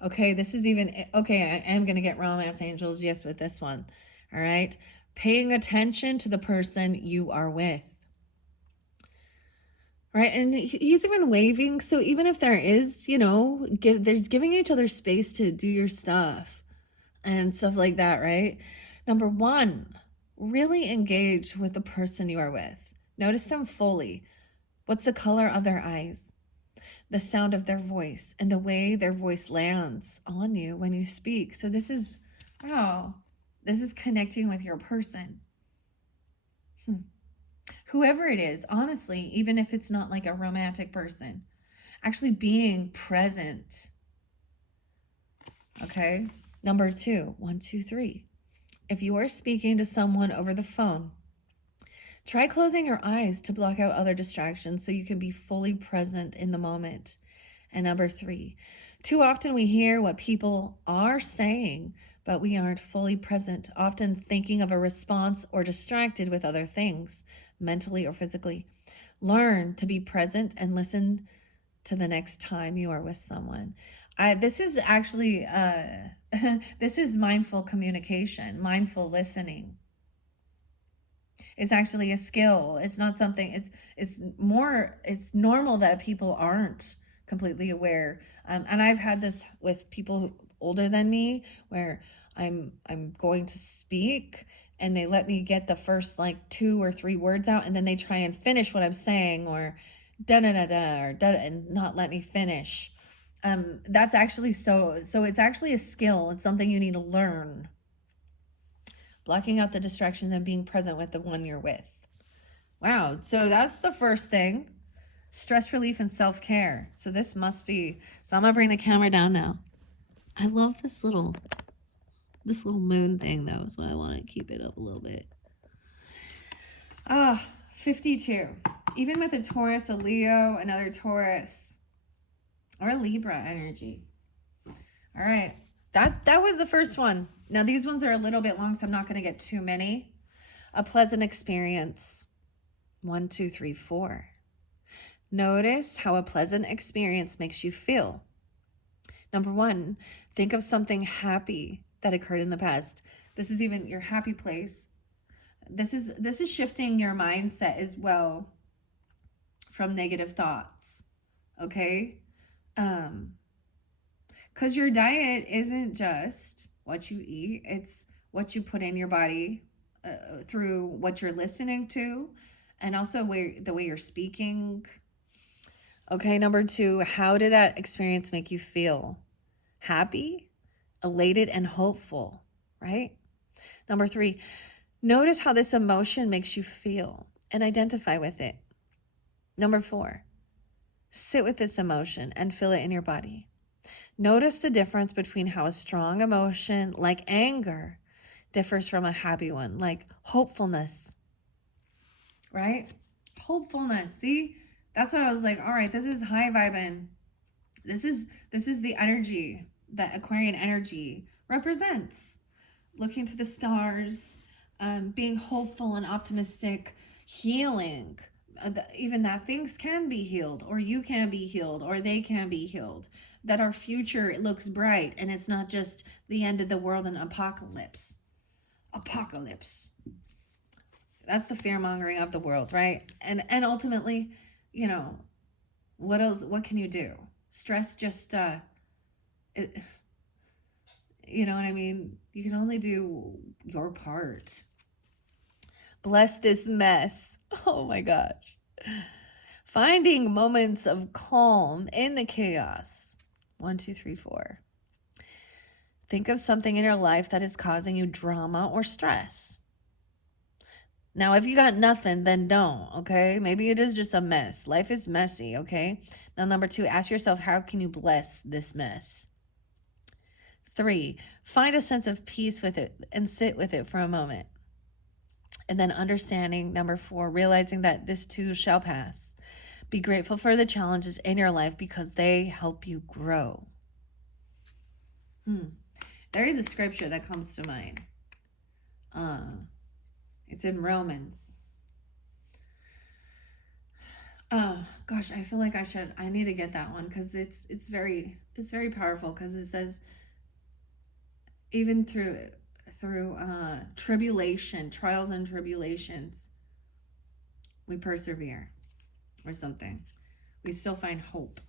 Okay, this is even, okay, I am going to get romance angels, yes, with this one. All right, paying attention to the person you are with. Right, and he's even waving. So even if there is, there's giving each other space to do your stuff and stuff like that, right? Number one, really engage with the person you are with. Notice them fully. What's the color of their eyes? The sound of their voice and the way their voice lands on you when you speak. So this is, wow, this is connecting with your person. Whoever it is, honestly, even if it's not like a romantic person, actually being present. Okay. Number two, 1, 2, 3. If you are speaking to someone over the phone, try closing your eyes to block out other distractions so you can be fully present in the moment. And number 3, too often we hear what people are saying, but we aren't fully present, often thinking of a response or distracted with other things, mentally or physically. Learn to be present and listen to the next time you are with someone. This is actually, this is mindful communication, mindful listening. It's actually a skill. It's not something, it's normal that people aren't completely aware. And I've had this with people older than me where I'm going to speak and they let me get the first 2 or 3 words out, and then they try and finish what I'm saying, or da-da-da-da, or da-da, and not let me finish. That's actually so it's actually a skill. It's something you need to learn. Blocking out the distractions and being present with the one you're with. Wow. So that's the first thing. Stress relief and self-care. So this must be, so I'm going to bring the camera down now. I love this little moon thing though, so I want to keep it up a little bit. 52. Even with a Taurus, a Leo, another Taurus, or a Libra energy. All right. That was the first one. Now these ones are a little bit long, so I'm not going to get too many. A pleasant experience. 1, 2, 3, 4. Notice how a pleasant experience makes you feel. Number one, think of something happy that occurred in the past. This is even your happy place. This is shifting your mindset as well from negative thoughts. Okay? Because your diet isn't just what you eat, it's what you put in your body through what you're listening to, and also the way you're speaking. Okay, number two, how did that experience make you feel? Happy, elated, and hopeful, right? Number three, notice how this emotion makes you feel and identify with it. Number four, sit with this emotion and feel it in your body. Notice the difference between how a strong emotion like anger differs from a happy one, like hopefulness, right? Hopefulness. See, that's why I was like, all right, this is high vibing. This is the energy that Aquarian energy represents. Looking to the stars, being hopeful and optimistic, healing. Even that things can be healed, or you can be healed, or they can be healed. That our future looks bright, and it's not just the end of the world and apocalypse. Apocalypse. That's the fear mongering of the world, right? And ultimately, what else? What can you do? Stress just, you know what I mean? You can only do your part. Bless this mess. Oh my gosh. Finding moments of calm in the chaos. 1, 2, 3, 4. Think of something in your life that is causing you drama or stress. Now, if you got nothing, then don't, okay? Maybe it is just a mess. Life is messy, okay? Now, number 2, ask yourself, how can you bless this mess? 3, find a sense of peace with it and sit with it for a moment. And then understanding, number 4, realizing that this too shall pass. Be grateful for the challenges in your life because they help you grow. There is a scripture that comes to mind. It's in Romans. Gosh, I feel like I need to get that one because it's very powerful, because it says even through tribulation, trials and tribulations, we persevere, or something. We still find hope.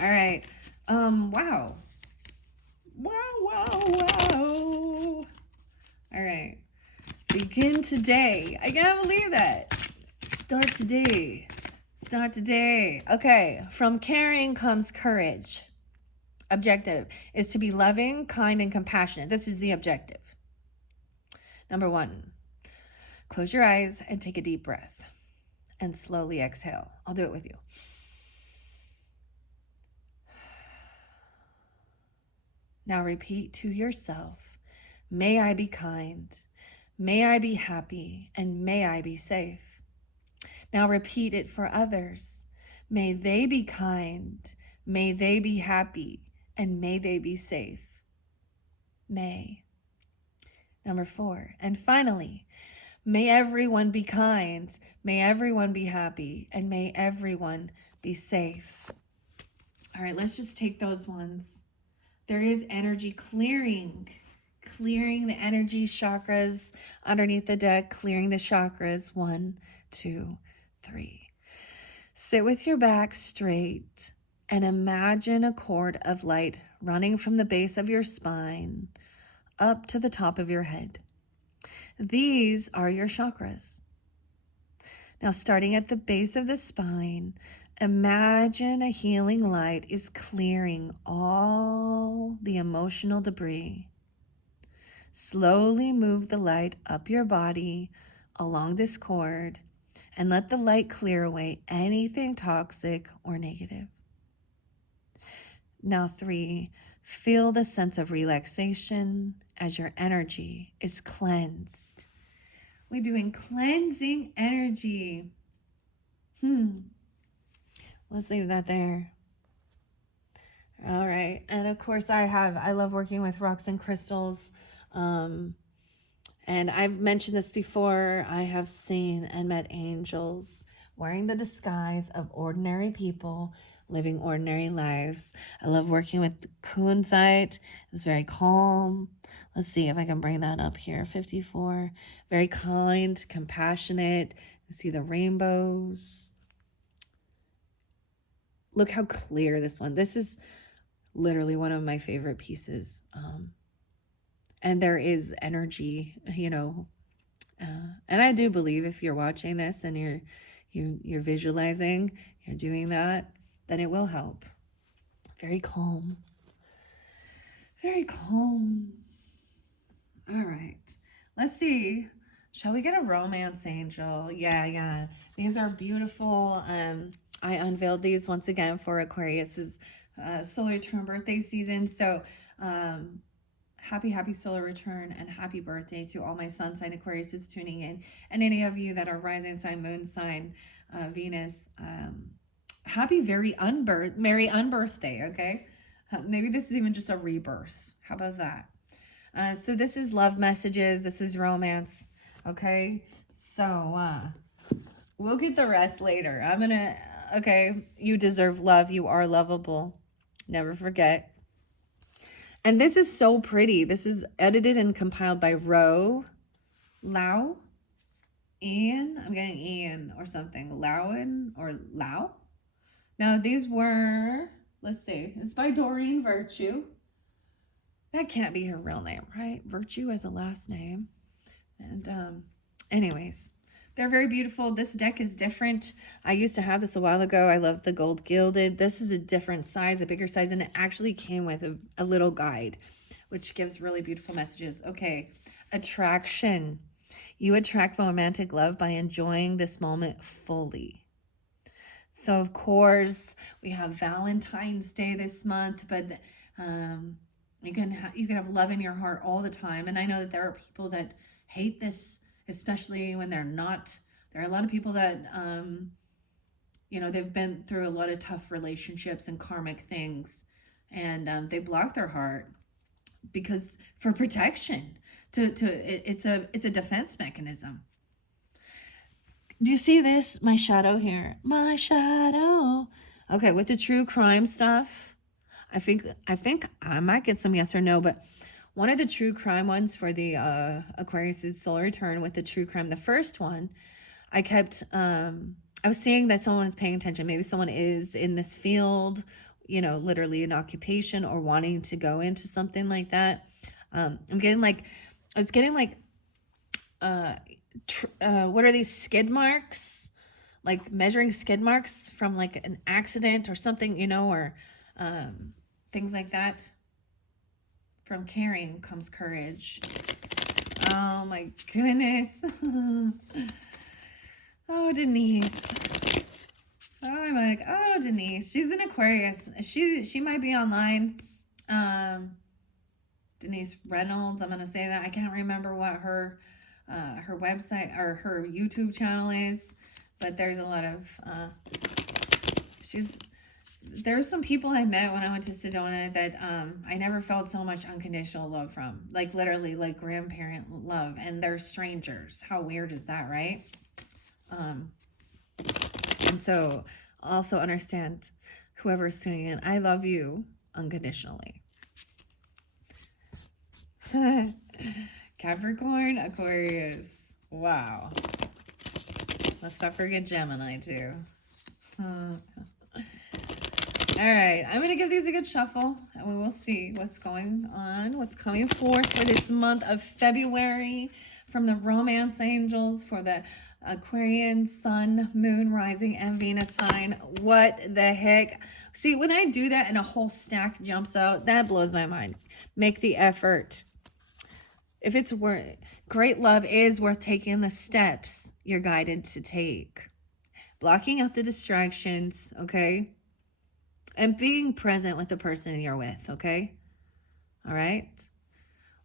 All right. Wow. All right. Begin today. I can't believe that. Start today. Okay. From caring comes courage. Objective is to be loving, kind, and compassionate. This is the objective. Number 1, close your eyes and take a deep breath and slowly exhale. I'll do it with you. Now repeat to yourself, may I be kind, may I be happy, and may I be safe. Now repeat it for others. May they be kind, may they be happy, and may they be safe. May. Number 4, and finally, may everyone be kind, may everyone be happy, and may everyone be safe. All right, let's just take those ones. There is energy clearing the energy chakras underneath the deck, clearing the chakras. 1, 2, 3. Sit with your back straight and imagine a cord of light running from the base of your spine up to the top of your head. These are your chakras. Now, starting at the base of the spine, imagine a healing light is clearing all the emotional debris. Slowly move the light up your body along this cord and let the light clear away anything toxic or negative. Now 3, feel the sense of relaxation as your energy is cleansed. We're doing cleansing energy. Let's leave that there. All right. And of course I love working with rocks and crystals. And I've mentioned this before. I have seen and met angels wearing the disguise of ordinary people, living ordinary lives. I love working with Kunzite. It's very calm. Let's see if I can bring that up here. 54. Very kind, compassionate. You see the rainbows. Look how clear this one. This is literally one of my favorite pieces. And there is energy, you know. And I do believe if you're watching this and you're visualizing, you're doing that, then it will help. Very calm. Very calm. All right. Let's see. Shall we get a romance angel? Yeah. These are beautiful. I unveiled these once again for Aquarius's solar return birthday season. So happy solar return and happy birthday to all my sun sign Aquariuses tuning in, and any of you that are rising sign, moon sign, Venus. Happy merry unbirthday, okay? Maybe this is even just a rebirth. How about that? So this is love messages. This is romance, okay? So we'll get the rest later. Okay, you deserve love. You are lovable. Never forget. And this is so pretty. This is edited and compiled by Lau. Ian. I'm getting Ian or something. Lowen or Lau. Now these were, let's see. It's by Doreen Virtue. That can't be her real name, right? Virtue as a last name. And anyways, they're very beautiful. This deck is different. I used to have this a while ago. I love the gold gilded. This is a different size, a bigger size, and it actually came with a little guide, which gives really beautiful messages. Okay, attraction. You attract romantic love by enjoying this moment fully. So, of course, we have Valentine's Day this month, but you can have love in your heart all the time. And I know that there are people that hate this, especially when they're not. There are a lot of people that, they've been through a lot of tough relationships and karmic things, and they block their heart because for protection. It's a defense mechanism. Do you see this? My shadow here. My shadow. Okay, with the true crime stuff, I think I might get some yes or no, but one of the true crime ones for the Aquarius's solar return with the true crime, the first one, I was seeing that someone is paying attention. Maybe someone is in this field, literally an occupation or wanting to go into something like that. What are these skid marks? Like measuring skid marks from like an accident or something, or things like that. From caring comes courage. Oh my goodness. Oh, Denise. Oh, I'm like, oh, Denise. She's an Aquarius. She might be online. Denise Reynolds, I'm going to say that. I can't remember what her website or her YouTube channel is, but there's a lot of, there's some people I met when I went to Sedona that I never felt so much unconditional love from, like literally like grandparent love, and they're strangers. How weird is that, right? And so also understand whoever's tuning in, I love you unconditionally. Capricorn, Aquarius. Wow. Let's not forget Gemini too. All right, I'm going to give these a good shuffle, and we will see what's going on, what's coming forth for this month of February from the romance angels for the Aquarian sun, moon, rising, and Venus sign. What the heck? See, when I do that and a whole stack jumps out, that blows my mind. Make the effort. If it's worth, great love is worth taking the steps you're guided to take. Blocking out the distractions, okay? And being present with the person you're with, okay? All right?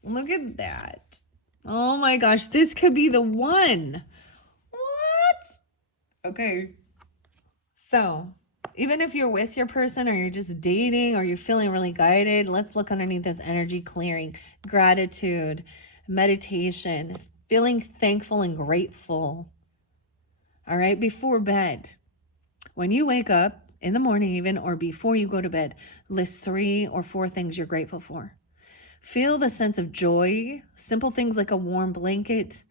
Look at that. Oh my gosh, this could be the one. What? Okay. So, even if you're with your person or you're just dating or you're feeling really guided, let's look underneath this energy clearing. Gratitude, meditation, feeling thankful and grateful. All right? Before bed. When you wake up, in the morning even, or before you go to bed. List 3 or 4 things you're grateful for. Feel the sense of joy, simple things like a warm blanket,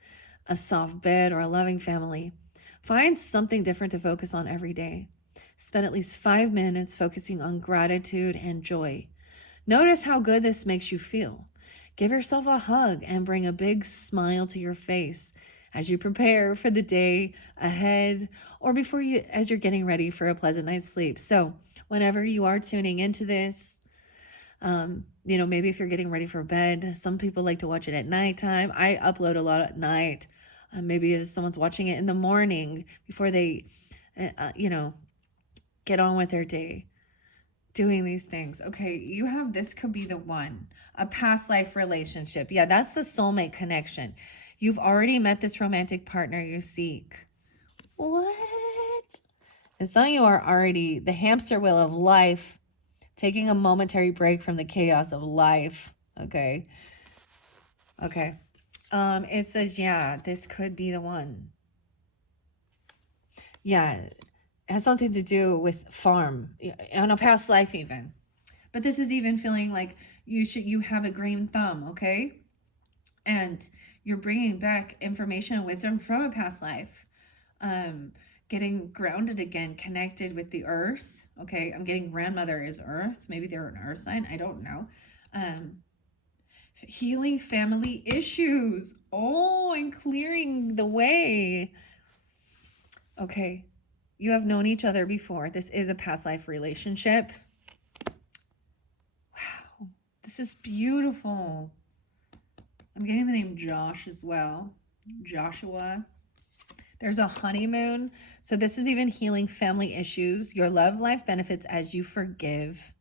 a soft bed, or a loving family. Find something different to focus on every day. Spend at least 5 minutes focusing on gratitude and joy. Notice how good this makes you feel. Give yourself a hug and bring a big smile to your face as you prepare for the day ahead, or as you're getting ready for a pleasant night's sleep. So whenever you are tuning into this, maybe if you're getting ready for bed, some people like to watch it at nighttime. I upload a lot at night. Maybe if someone's watching it in the morning before they, get on with their day, doing these things. Okay, this could be the one, a past life relationship. Yeah, that's the soulmate connection. You've already met this romantic partner you seek. What? And some of you are already the hamster wheel of life, taking a momentary break from the chaos of life. Okay. It says, yeah, this could be the one. Yeah, it has something to do with farm, on a past life even. But this is even feeling like you have a green thumb, okay? And you're bringing back information and wisdom from a past life. Getting grounded again, connected with the earth. Okay, I'm getting grandmother is earth. Maybe they're an earth sign. I don't know. Healing family issues. Oh, and clearing the way. Okay, you have known each other before. This is a past life relationship. Wow, this is beautiful. I'm getting the name Josh as well. Joshua. There's a honeymoon. So this is even healing family issues. Your love life benefits as you forgive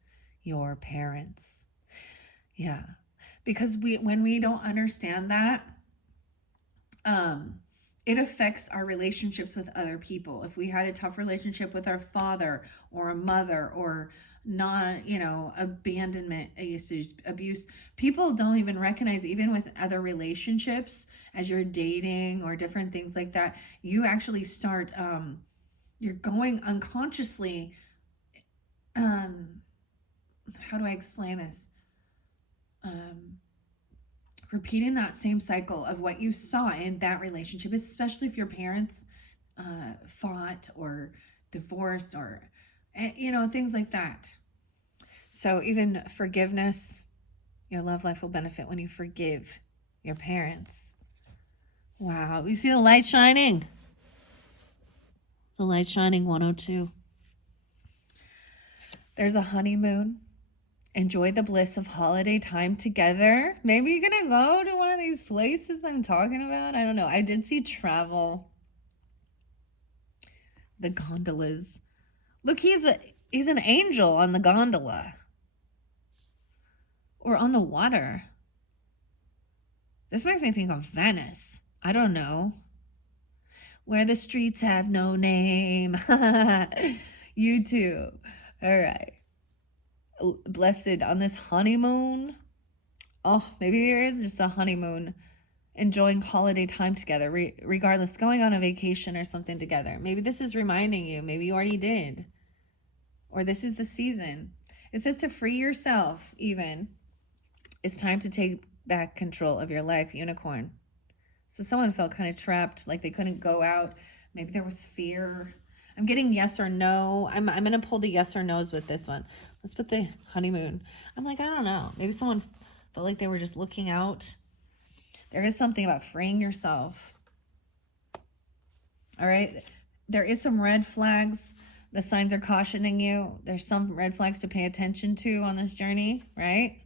your parents. Yeah. Because when we don't understand that, it affects our relationships with other people. If we had a tough relationship with our father or a mother, or not, abandonment issues, abuse, people don't even recognize, even with other relationships, as you're dating or different things like that, you actually start, you're going unconsciously, how do I explain this? Repeating that same cycle of what you saw in that relationship, especially if your parents fought or divorced, or things like that. So even forgiveness, your love life will benefit when you forgive your parents. Wow, you see the light shining? The light shining 102. There's a honeymoon. Enjoy the bliss of holiday time together. Maybe you're gonna go to one of these places I'm talking about. I don't know. I did see travel. The gondolas. Look, he's an angel on the gondola. Or on the water. This makes me think of Venice. I don't know. Where the streets have no name. YouTube. All right. Blessed on this honeymoon. Oh, maybe there is just a honeymoon, enjoying holiday time together, regardless, going on a vacation or something together. Maybe this is reminding you, maybe you already did, or this is the season. It says to free yourself even. It's time to take back control of your life, unicorn. So someone felt kind of trapped, like they couldn't go out. Maybe there was fear. I'm getting yes or no. I'm going to pull the yes or no's with this one. Let's put the honeymoon. I'm like, I don't know. Maybe someone felt like they were just looking out. There is something about freeing yourself. All right. There is some red flags. The signs are cautioning you. There's some red flags to pay attention to on this journey, right?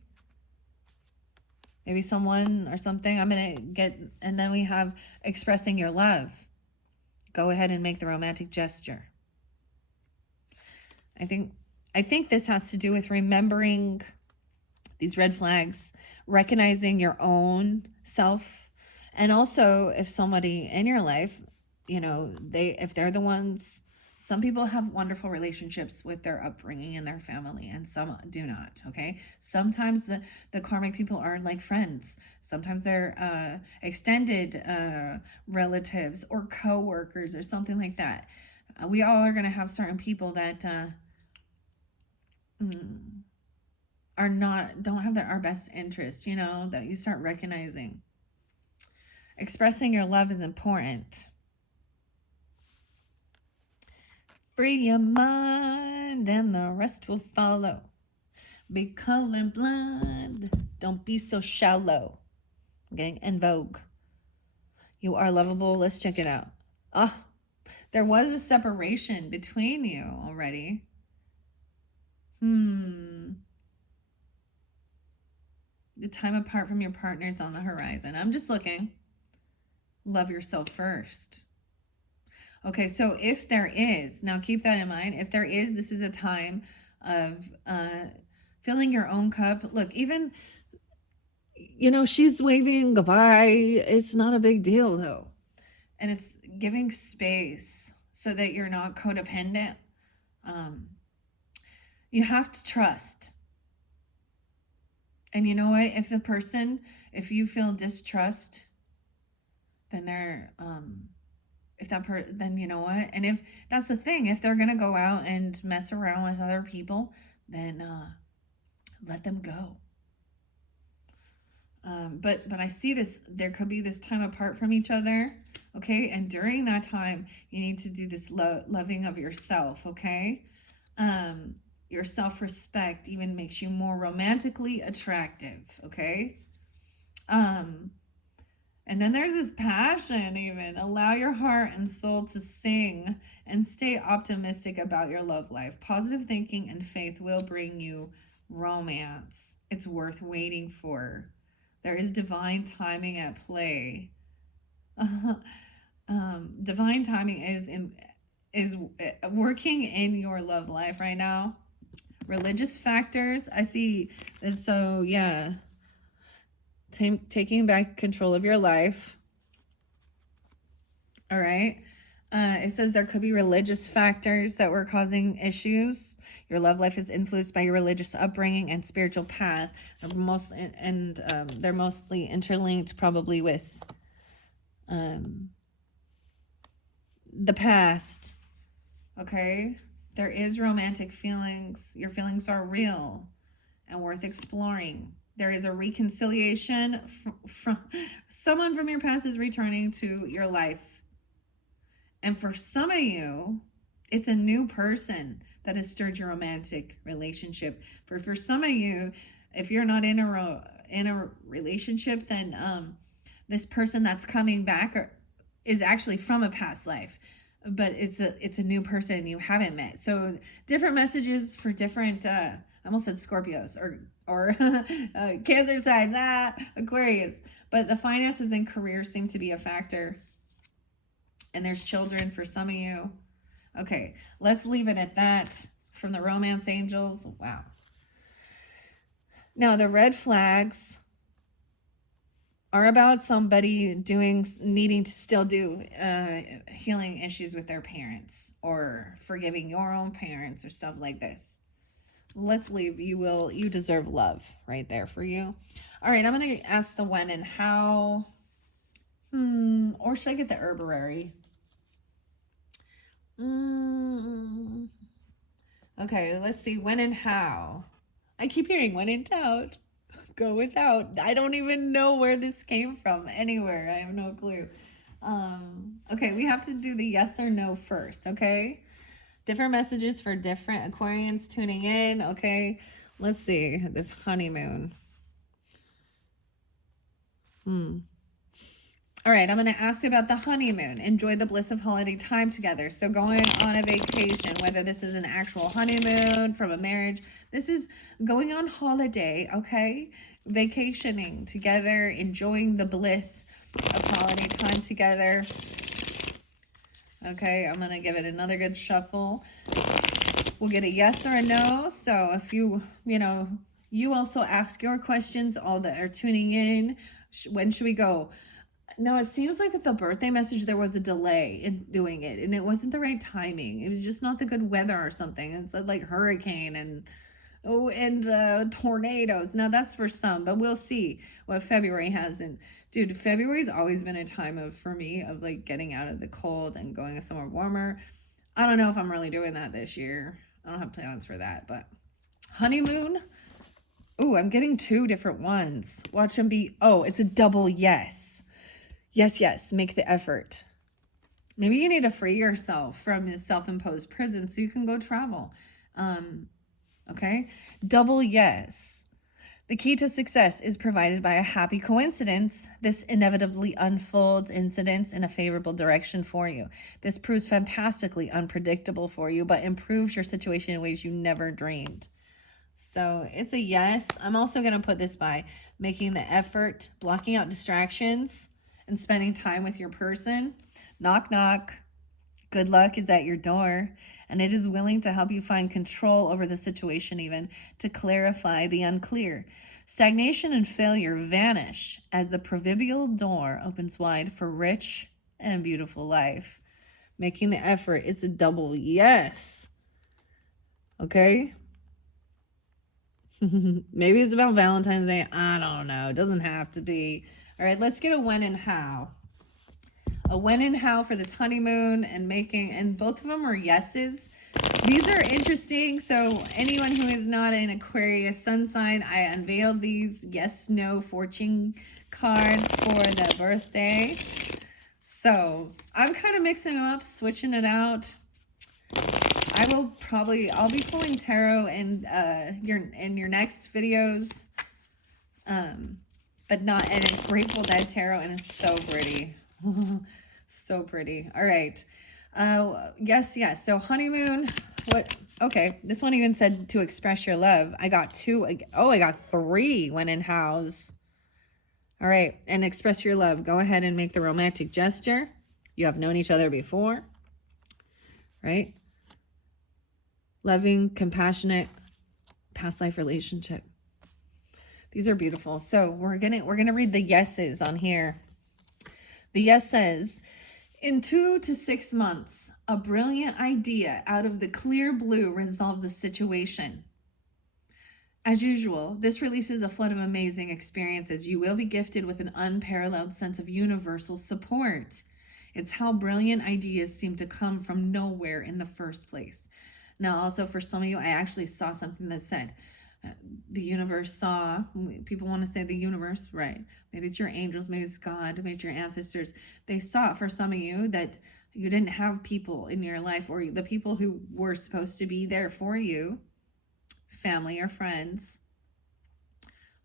Maybe someone or something. And then we have expressing your love. Go ahead and make the romantic gesture. I think this has to do with remembering these red flags, recognizing your own self, and also if somebody in your life, if they're the ones, some people have wonderful relationships with their upbringing and their family, and some do not, okay? Sometimes the karmic people are like friends. Sometimes they're extended relatives or co-workers or something like that. We all are going to have certain people that don't have our best interest, that you start recognizing. Expressing your love is important. Free your mind and the rest will follow. Be colorblind. Don't be so shallow. Okay, in Vogue. You are lovable. Let's check it out. There was a separation between you already. The time apart from your partner's on the horizon. I'm just looking. Love yourself first. Okay, so if there is, now keep that in mind. If there is, this is a time of filling your own cup. Look, even, she's waving goodbye. It's not a big deal, though. And it's giving space so that you're not codependent. You have to trust. And you know what? If you feel distrust, then then you know what? And if that's the thing, if they're going to go out and mess around with other people, then let them go. But I see this, there could be this time apart from each other, okay? And during that time, you need to do this loving of yourself, okay? Your self-respect even makes you more romantically attractive, okay? And then there's this passion even. Allow your heart and soul to sing and stay optimistic about your love life. Positive thinking and faith will bring you romance. It's worth waiting for. There is divine timing at play. Divine timing is working in your love life right now. Religious factors, I see this. So yeah, taking back control of your life. All right. It says there could be religious factors that were causing issues. Your love life is influenced by your religious upbringing and spiritual path. They're mostly interlinked, probably with the past. Okay. There is romantic feelings. Your feelings are real and worth exploring. There is a reconciliation from someone from your past is returning to your life. And for some of you, it's a new person that has stirred your romantic relationship. For some of you, if you're not in a relationship, then this person that's coming back is actually from a past life. But it's a new person you haven't met. So different messages for different, I almost said Scorpios or Cancer sign, Aquarius. But the finances and career seem to be a factor. And there's children for some of you. Okay, let's leave it at that from the romance angels. Wow. Now the red flags are about somebody needing to still do healing issues with their parents or forgiving your own parents or stuff like this. Let's leave. You deserve love right there for you. All right, I'm going to ask the when and how. Or should I get the herbarary? Okay, let's see. When and how. I keep hearing when in doubt, go without. I don't even know where this came from anywhere. I have no clue. Okay, we have to do the yes or no first, okay? Different messages for different Aquarians tuning in, okay? Let's see, this honeymoon. All right, I'm going to ask you about the honeymoon. Enjoy the bliss of holiday time together. So going on a vacation, whether this is an actual honeymoon from a marriage, this is going on holiday, okay? Vacationing together, enjoying the bliss of holiday time together. Okay, I'm going to give it another good shuffle. We'll get a yes or a no. So if you also ask your questions, all that are tuning in. When should we go? No, it seems like with the birthday message, there was a delay in doing it, and it wasn't the right timing. It was just not the good weather or something. It said like hurricane and tornadoes. Now that's for some, but we'll see what February has. And dude, February's always been a time for me of like getting out of the cold and going somewhere warmer. I don't know if I'm really doing that this year. I don't have plans for that, but Honeymoon. Ooh, I'm getting 2 different ones. Watch them be, oh, it's a double yes. Yes, yes, make the effort. Maybe you need to free yourself from this self-imposed prison so you can go travel. Okay? Double yes. The key to success is provided by a happy coincidence. This inevitably unfolds incidents in a favorable direction for you. This proves fantastically unpredictable for you, but improves your situation in ways you never dreamed. So it's a yes. I'm also going to put this by making the effort, blocking out distractions, and spending time with your person. Knock, knock. Good luck is at your door, and it is willing to help you find control over the situation, even to clarify the unclear. Stagnation and failure vanish as the proverbial door opens wide for rich and beautiful life. Making the effort is a double yes. Okay? Maybe it's about Valentine's Day. I don't know. It doesn't have to be. All right, let's get a when and how. A when and how for this honeymoon and making, and both of them are yeses. These are interesting. So anyone who is not an Aquarius sun sign, I unveiled these yes, no fortune cards for the birthday. So I'm kind of mixing them up, switching it out. I'll be pulling tarot in your next videos. But not, and it's Grateful Dead tarot, and it's so pretty. So pretty. All right. Yes. So honeymoon, what? Okay. This one even said to express your love. I got 2. Oh, I got 3 when in house. All right. And express your love. Go ahead and make the romantic gesture. You have known each other before, right? Loving, compassionate, past life relationship. These are beautiful. So we're gonna read the yeses on here. The yes says, in 2 to 6 months, a brilliant idea out of the clear blue resolves a situation. As usual, this releases a flood of amazing experiences. You will be gifted with an unparalleled sense of universal support. It's how brilliant ideas seem to come from nowhere in the first place. Now, also for some of you, I actually saw something that said, the universe saw, people want to say the universe, right? Maybe it's your angels, maybe it's God, maybe it's your ancestors. They saw for some of you that you didn't have people in your life, or the people who were supposed to be there for you, family or friends,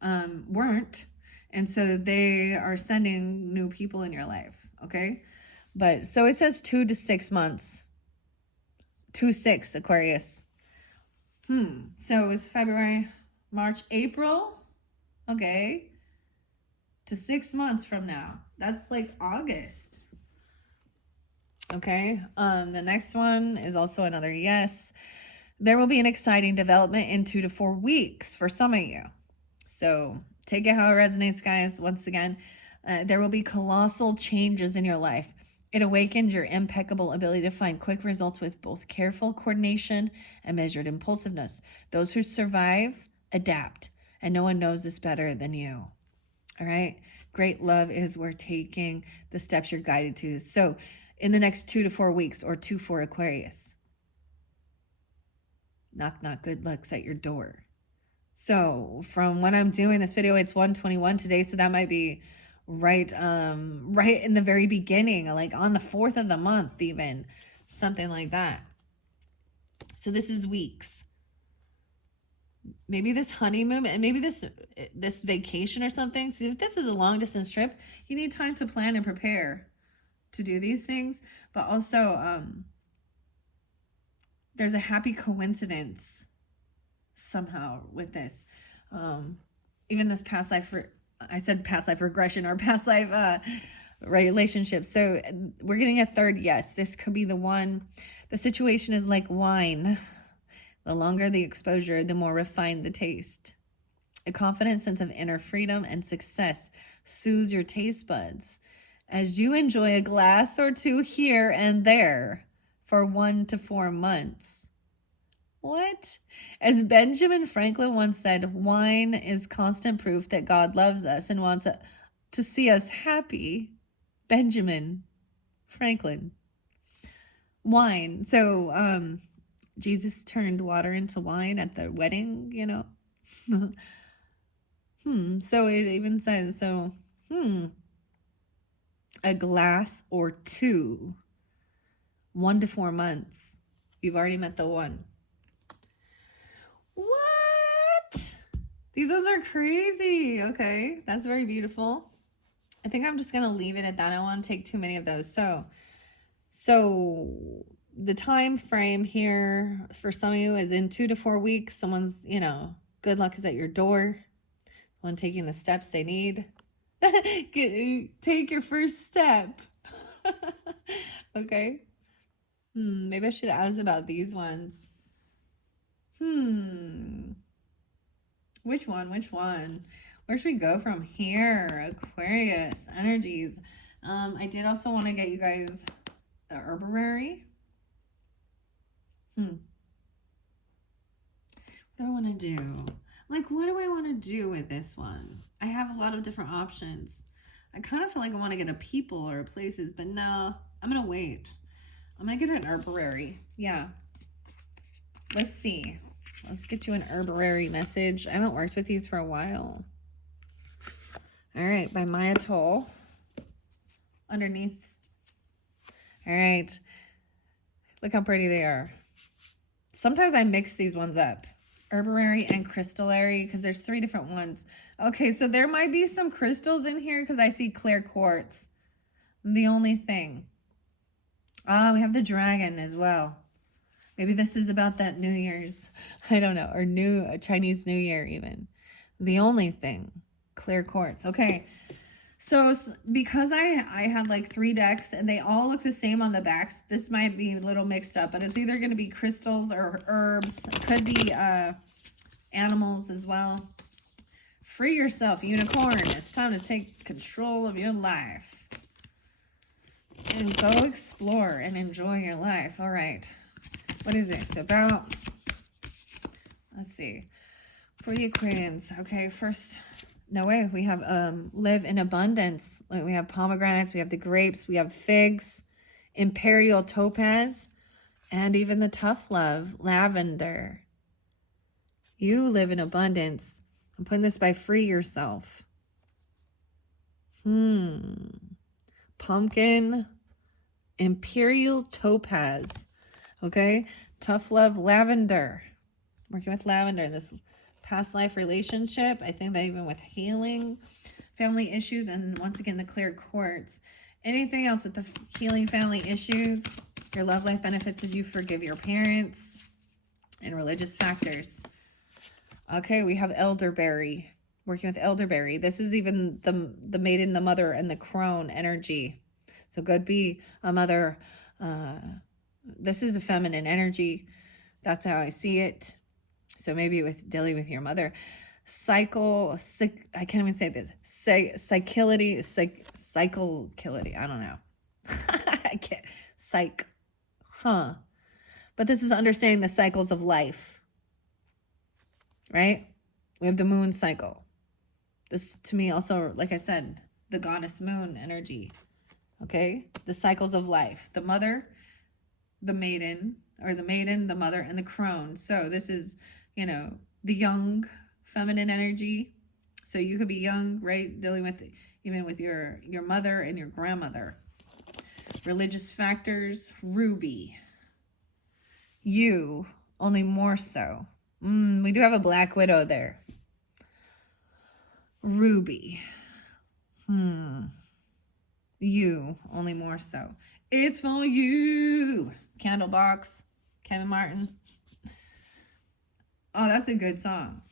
weren't. And so they are sending new people in your life, okay? But so it says 2 to 6 months. 2-6 Aquarius. So it's February, March, April. Okay. To 6 months from now. That's like August. Okay. The next one is also another yes. There will be an exciting development in 2 to 4 weeks for some of you. So take it how it resonates, guys. Once again, there will be colossal changes in your life. It awakens your impeccable ability to find quick results with both careful coordination and measured impulsiveness. Those who survive, adapt, and no one knows this better than you. All right? Great love is worth taking the steps you're guided to. So in the next 2 to 4 weeks, or 2 for Aquarius, knock, knock, good luck's at your door. So from when I'm doing this video, it's 1:21 today, so that might be right in the very beginning, like on the 4th of the month, even something like that. So this is weeks. Maybe this honeymoon, and maybe this vacation or something. See, if this is a long distance trip, you need time to plan and prepare to do these things. But also, there's a happy coincidence somehow with this. Even this past life, I said past life regression or past life relationship. So we're getting a 3rd yes. This could be the one. The situation is like wine. The longer the exposure, the more refined the taste. A confident sense of inner freedom and success soothes your taste buds as you enjoy a glass or 2 here and there for 1 to 4 months. What? As Benjamin Franklin once said, wine is constant proof that God loves us and wants to see us happy. Benjamin Franklin. Wine. So Jesus turned water into wine at the wedding, you know. So it even says, so, a glass or two, 1 to 4 months. You've already met the one. What? These ones are crazy. Okay, that's very beautiful. I think I'm just going to leave it at that. I don't want to take too many of those. So the time frame here for some of you is in 2 to 4 weeks. Someone's, good luck is at your door. One taking the steps they need. Take your first step. Okay. Maybe I should ask about these ones. Which one? Where should we go from here? Aquarius energies. I did also want to get you guys the herbarary. What do I want to do? Like, what do I want to do with this one? I have a lot of different options. I kind of feel like I want to get a people or places, but no, I'm going to wait. I'm going to get an herbarary. Yeah. Let's see. Let's get you an herbarary message. I haven't worked with these for a while. All right, by Maya Toll. Underneath. All right. Look how pretty they are. Sometimes I mix these ones up. Herbarary and crystallary, because there's 3 different ones. Okay, so there might be some crystals in here because I see clear quartz. The only thing. We have the dragon as well. Maybe this is about that New Year's, I don't know, or Chinese New Year even. The only thing, clear quartz. Okay, so because I had like 3 decks and they all look the same on the backs, this might be a little mixed up, but it's either going to be crystals or herbs. It could be animals as well. Free yourself, unicorn. It's time to take control of your life. And go explore and enjoy your life. All right. What is this about? Let's see. For the Aquarians. Okay, first, no way. We have live in abundance. We have pomegranates. We have the grapes. We have figs, imperial topaz, and even the tough love, lavender. You live in abundance. I'm putting this by free yourself. Pumpkin, imperial topaz. Okay, tough love, lavender. Working with lavender in this past life relationship. I think that even with healing, family issues, and once again, the clear quartz. Anything else with the healing family issues? Your love life benefits as you forgive your parents and religious factors. Okay, we have elderberry. Working with elderberry. This is even the maiden, the mother, and the crone energy. So could be a mother. This is a feminine energy. That's how I see it. So maybe with dealing with your mother. I can't even say this. Cyclity. I don't know. I can't. But this is understanding the cycles of life. Right? We have the moon cycle. This, to me, also, like I said, the goddess moon energy. Okay? The cycles of life. The mother, the maiden, the mother, and the crone. So this is, the young feminine energy. So you could be young, right? Dealing with, even with your mother and your grandmother. Religious factors, ruby. You, only more so. We do have a black widow there. Ruby. You, only more so. It's for you. Candlebox, Kevin Martin. Oh, that's a good song.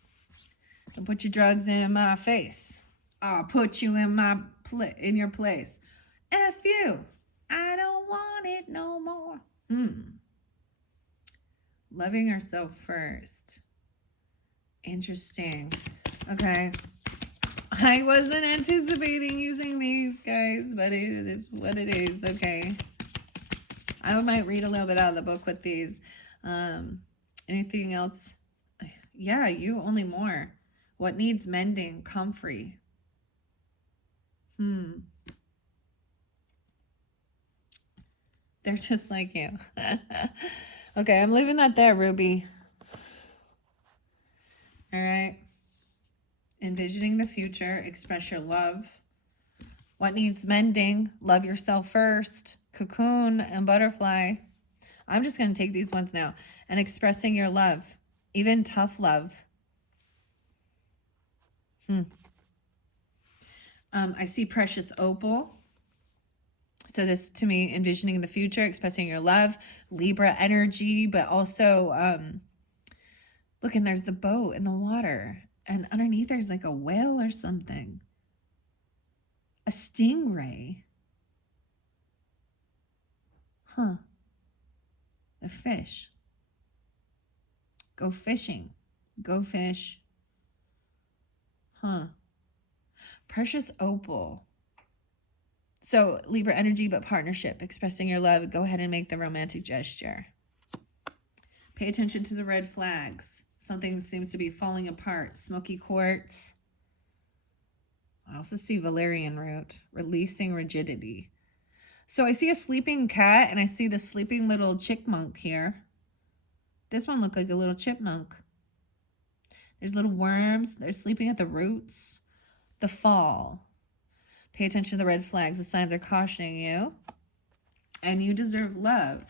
Don't put your drugs in my face. I'll put you in your place. F you. I don't want it no more. Loving yourself first. Interesting. Okay. I wasn't anticipating using these, guys, but it is what it is. Okay. I might read a little bit out of the book with these. Anything else? Yeah, you, only more. What needs mending? Comfrey. They're just like you. Okay, I'm leaving that there, Ruby. All right. Envisioning the future, express your love. What needs mending? Love yourself first. Cocoon and butterfly. I'm just going to take these ones now. And expressing your love, even tough love. I see precious opal. So this, to me, envisioning the future, expressing your love, Libra energy, but also, look, and there's the boat in the water. And underneath there's like a whale or something. A stingray. Huh. The fish. Go fishing. Go fish. Huh. Precious opal. So Libra energy, but partnership, expressing your love. Go ahead and make the romantic gesture. Pay attention to the red flags. Something seems to be falling apart. Smoky quartz. I also see valerian root, releasing rigidity. So I see a sleeping cat and I see the sleeping little chickmunk here. This one looked like a little chipmunk. There's little worms. They're sleeping at the roots. The fall. Pay attention to the red flags. The signs are cautioning you. And you deserve love.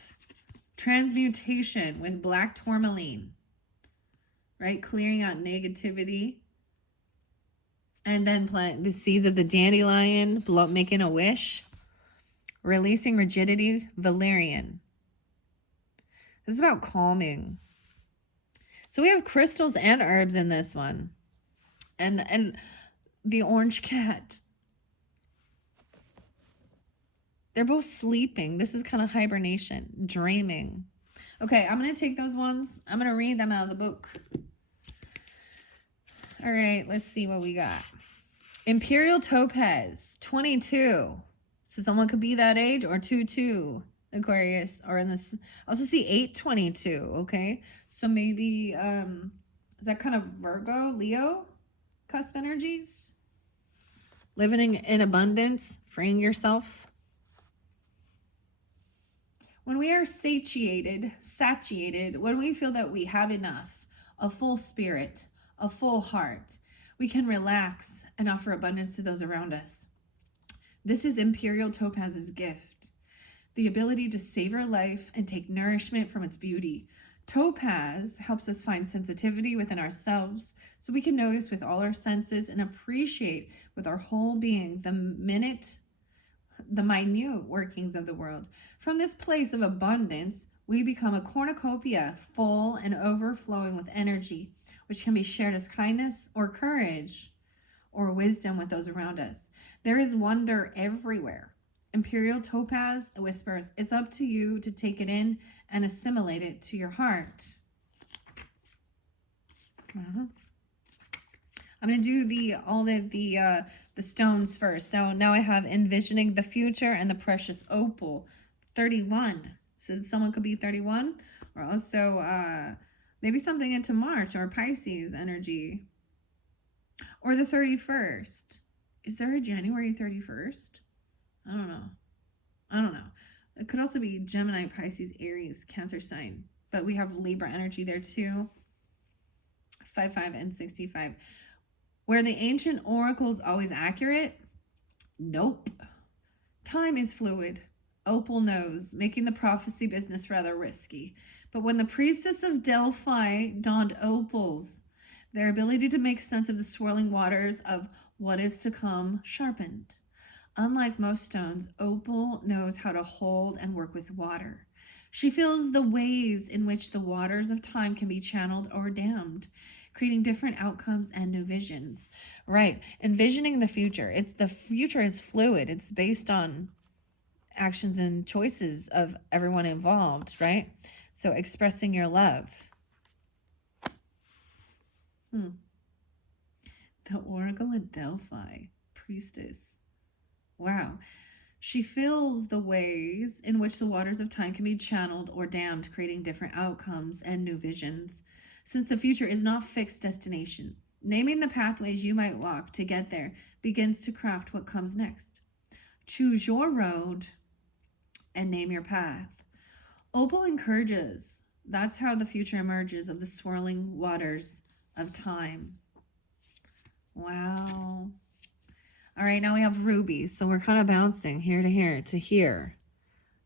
Transmutation with black tourmaline. Right? Clearing out negativity. And then plant the seeds of the dandelion. Making a wish. Releasing rigidity. Valerian. This is about calming. So we have crystals and herbs in this one. And the orange cat. They're both sleeping. This is kind of hibernation, dreaming. Okay, I'm going to take those ones. I'm going to read them out of the book. All right, let's see what we got. Imperial Topaz, 22. So someone could be that age, or 22, Aquarius. Or in this, I also see 822, okay? So maybe, is that kind of Virgo, Leo, cusp energies? Living in abundance, freeing yourself. When we are satiated, when we feel that we have enough, a full spirit, a full heart, we can relax and offer abundance to those around us. This is Imperial Topaz's gift, the ability to savor life and take nourishment from its beauty. Topaz helps us find sensitivity within ourselves so we can notice with all our senses and appreciate with our whole being the minute workings of the world. From this place of abundance, we become a cornucopia, full and overflowing with energy, which can be shared as kindness or courage or wisdom with those around us. There is wonder everywhere. Imperial Topaz whispers, it's up to you to take it in and assimilate it to your heart. I'm going to do all of the stones first. So now I have envisioning the future and the precious opal, 31. So someone could be 31, or also maybe something into March or Pisces energy, or the 31st. Is there a January 31st? I don't know. It could also be Gemini, Pisces, Aries, Cancer sign, but we have Libra energy there too. 55 and 65. Were the ancient oracles always accurate? Nope. Time is fluid. Opal knows, making the prophecy business rather risky. But when the priestess of Delphi donned opals, their ability to make sense of the swirling waters of what is to come sharpened. Unlike most stones, opal knows how to hold and work with water. She feels the ways in which the waters of time can be channeled or dammed, creating different outcomes and new visions. Right. Envisioning the future. The future is fluid. It's based on actions and choices of everyone involved, right? So expressing your love. The Oracle of Delphi, priestess. Wow. She feels the ways in which the waters of time can be channeled or dammed, creating different outcomes and new visions. Since the future is not a fixed destination, naming the pathways you might walk to get there begins to craft what comes next. Choose your road and name your path. Opal encourages That's how the future emerges of the swirling waters of time. Wow. All right, now we have rubies. So we're kind of bouncing here to here to here.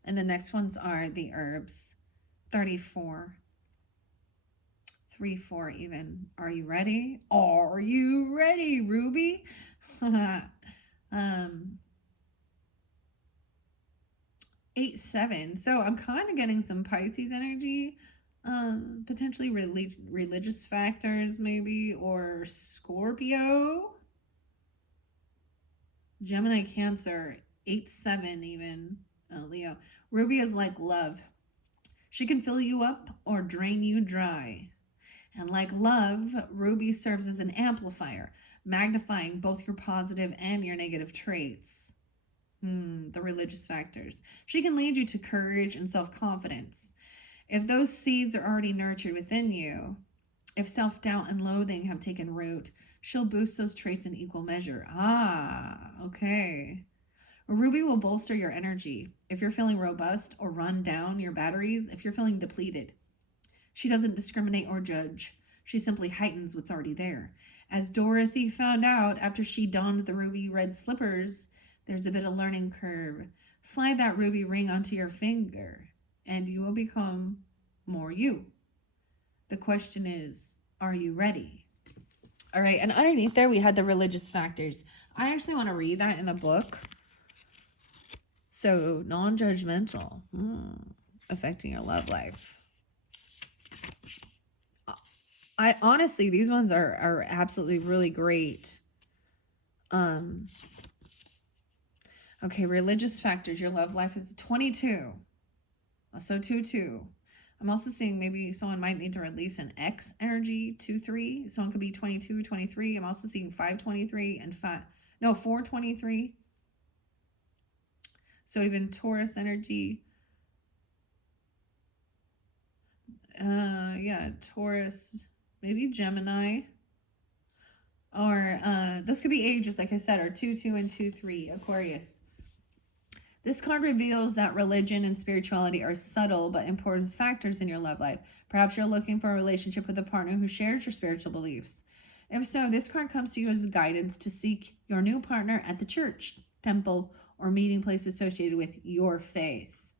And the next ones are the herbs. 34. 3, 4 even. Are you ready? Are you ready, Ruby? 8, 7. So I'm kind of getting some Pisces energy. Potentially religious factors maybe, or Scorpio. Gemini, Cancer, 8, 7 even. Leo. Ruby is like love. She can fill you up or drain you dry. And like love, Ruby serves as an amplifier, magnifying both your positive and your negative traits. The religious factors. She can lead you to courage and self-confidence. If those seeds are already nurtured within you, if self-doubt and loathing have taken root, she'll boost those traits in equal measure. Okay. Ruby will bolster your energy. If you're feeling robust, or run down your batteries if you're feeling depleted. She doesn't discriminate or judge. She simply heightens what's already there. As Dorothy found out after she donned the ruby red slippers, there's a bit of learning curve. Slide that ruby ring onto your finger, and you will become more you. The question is, are you ready? All right, and underneath there we had the religious factors. I actually want to read that in the book. So, non-judgmental, affecting your love life. I honestly, these ones are absolutely really great. Okay, religious factors. Your love life is 22. So 2-2. I'm also seeing maybe someone might need to release an X energy, 2-3. Someone could be 22, 23. I'm also seeing 5-23 and 4-23. So even Taurus energy. Yeah, Taurus, maybe Gemini. Or those could be ages, like I said, or 2-2 and 2-3, Aquarius. This card reveals that religion and spirituality are subtle but important factors in your love life. Perhaps you're looking for a relationship with a partner who shares your spiritual beliefs. If so, this card comes to you as guidance to seek your new partner at the church, temple, or meeting place associated with your faith.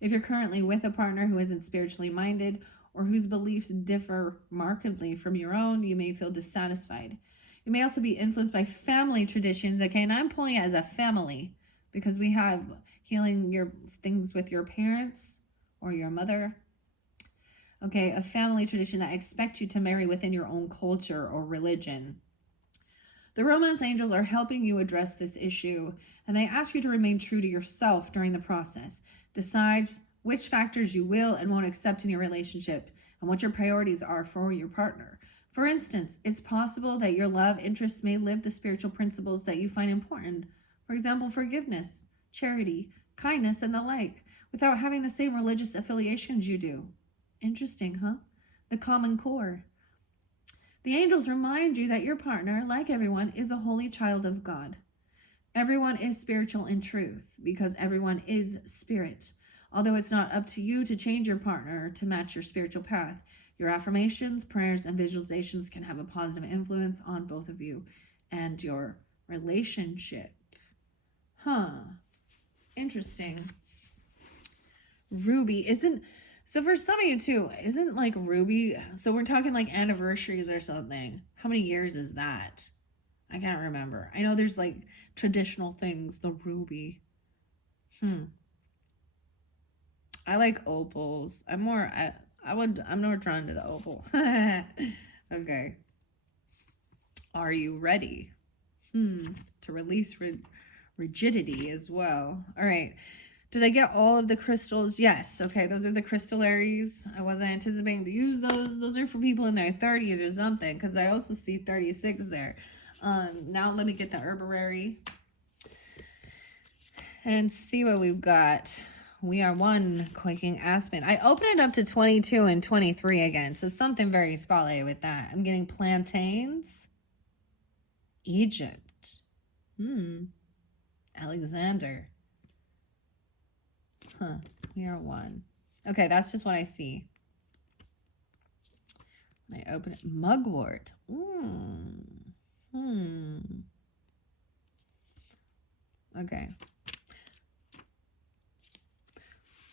If you're currently with a partner who isn't spiritually minded or whose beliefs differ markedly from your own, you may feel dissatisfied. You may also be influenced by family traditions. Okay, and I'm pulling it as a family because we have healing your things with your parents or your mother. Okay, a family tradition that expects you to marry within your own culture or religion. The romance angels are helping you address this issue, and they ask you to remain true to yourself during the process. Decide which factors you will and won't accept in your relationship and what your priorities are for your partner. For instance, it's possible that your love interests may live the spiritual principles that you find important. For example, forgiveness, charity, kindness, and the like, without having the same religious affiliations you do. Interesting, huh? The common core. The angels remind you that your partner, like everyone, is a holy child of God. Everyone is spiritual in truth because everyone is spirit. Although it's not up to you to change your partner to match your spiritual path, your affirmations, prayers, and visualizations can have a positive influence on both of you and your relationship. Interesting. Ruby isn't... So for some of you too, isn't like Ruby... So we're talking like anniversaries or something. How many years is that? I can't remember. I know there's like traditional things, the ruby. I like opals. I'm more drawn to the opal. Okay. Are you ready? To release rigidity as well. All right. Did I get all of the crystals? Yes. Okay, those are the crystallaries. I wasn't anticipating to use those. Those are for people in their 30s or something, because I also see 36 there. Now let me get the herbarary and see what we've got. We are one quaking aspen. I opened it up to 22 and 23 again, so something very spotlight with that. I'm getting plantains. Egypt. Alexander. We are one. Okay, that's just what I see. I open it. Mugwort. Okay.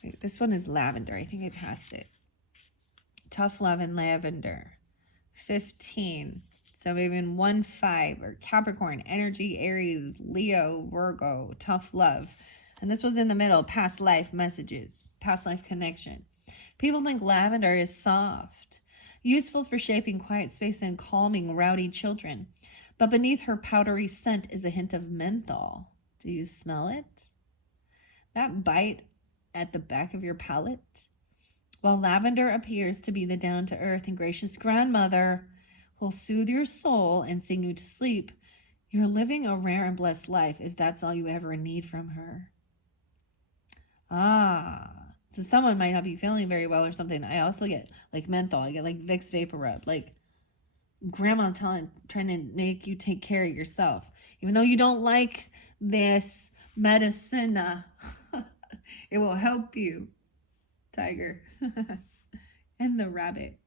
Wait, this one is lavender. I think I passed it. Tough love and lavender. 15. So maybe in 1-5 or Capricorn, energy, Aries, Leo, Virgo, tough love. And this was in the middle, past life messages, past life connection. People think lavender is soft, useful for shaping quiet space and calming rowdy children. But beneath her powdery scent is a hint of menthol. Do you smell it? That bite at the back of your palate? While lavender appears to be the down-to-earth and gracious grandmother who'll soothe your soul and sing you to sleep, you're living a rare and blessed life if that's all you ever need from her. So someone might not be feeling very well or something. I also get like menthol. I get like Vicks Vapor Rub. Like grandma trying to make you take care of yourself. Even though you don't like this medicine, it will help you. Tiger. And the rabbit.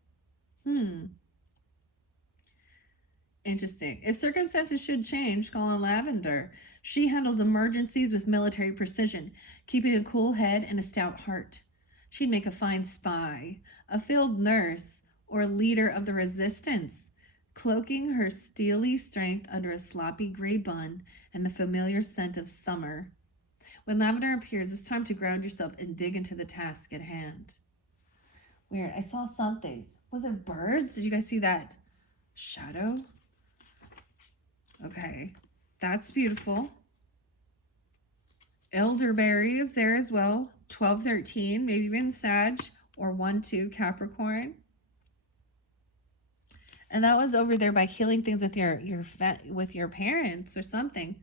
Interesting. If circumstances should change, call on lavender. She handles emergencies with military precision, keeping a cool head and a stout heart. She'd make a fine spy, a field nurse, or leader of the resistance, cloaking her steely strength under a sloppy gray bun and the familiar scent of summer. When lavender appears, it's time to ground yourself and dig into the task at hand. Weird. I saw something. Was it birds? Did you guys see that shadow? Okay. That's beautiful. Elderberry is there as well. 12, 13, maybe even Sag, or 1, 2, Capricorn. And that was over there by healing things with your parents or something.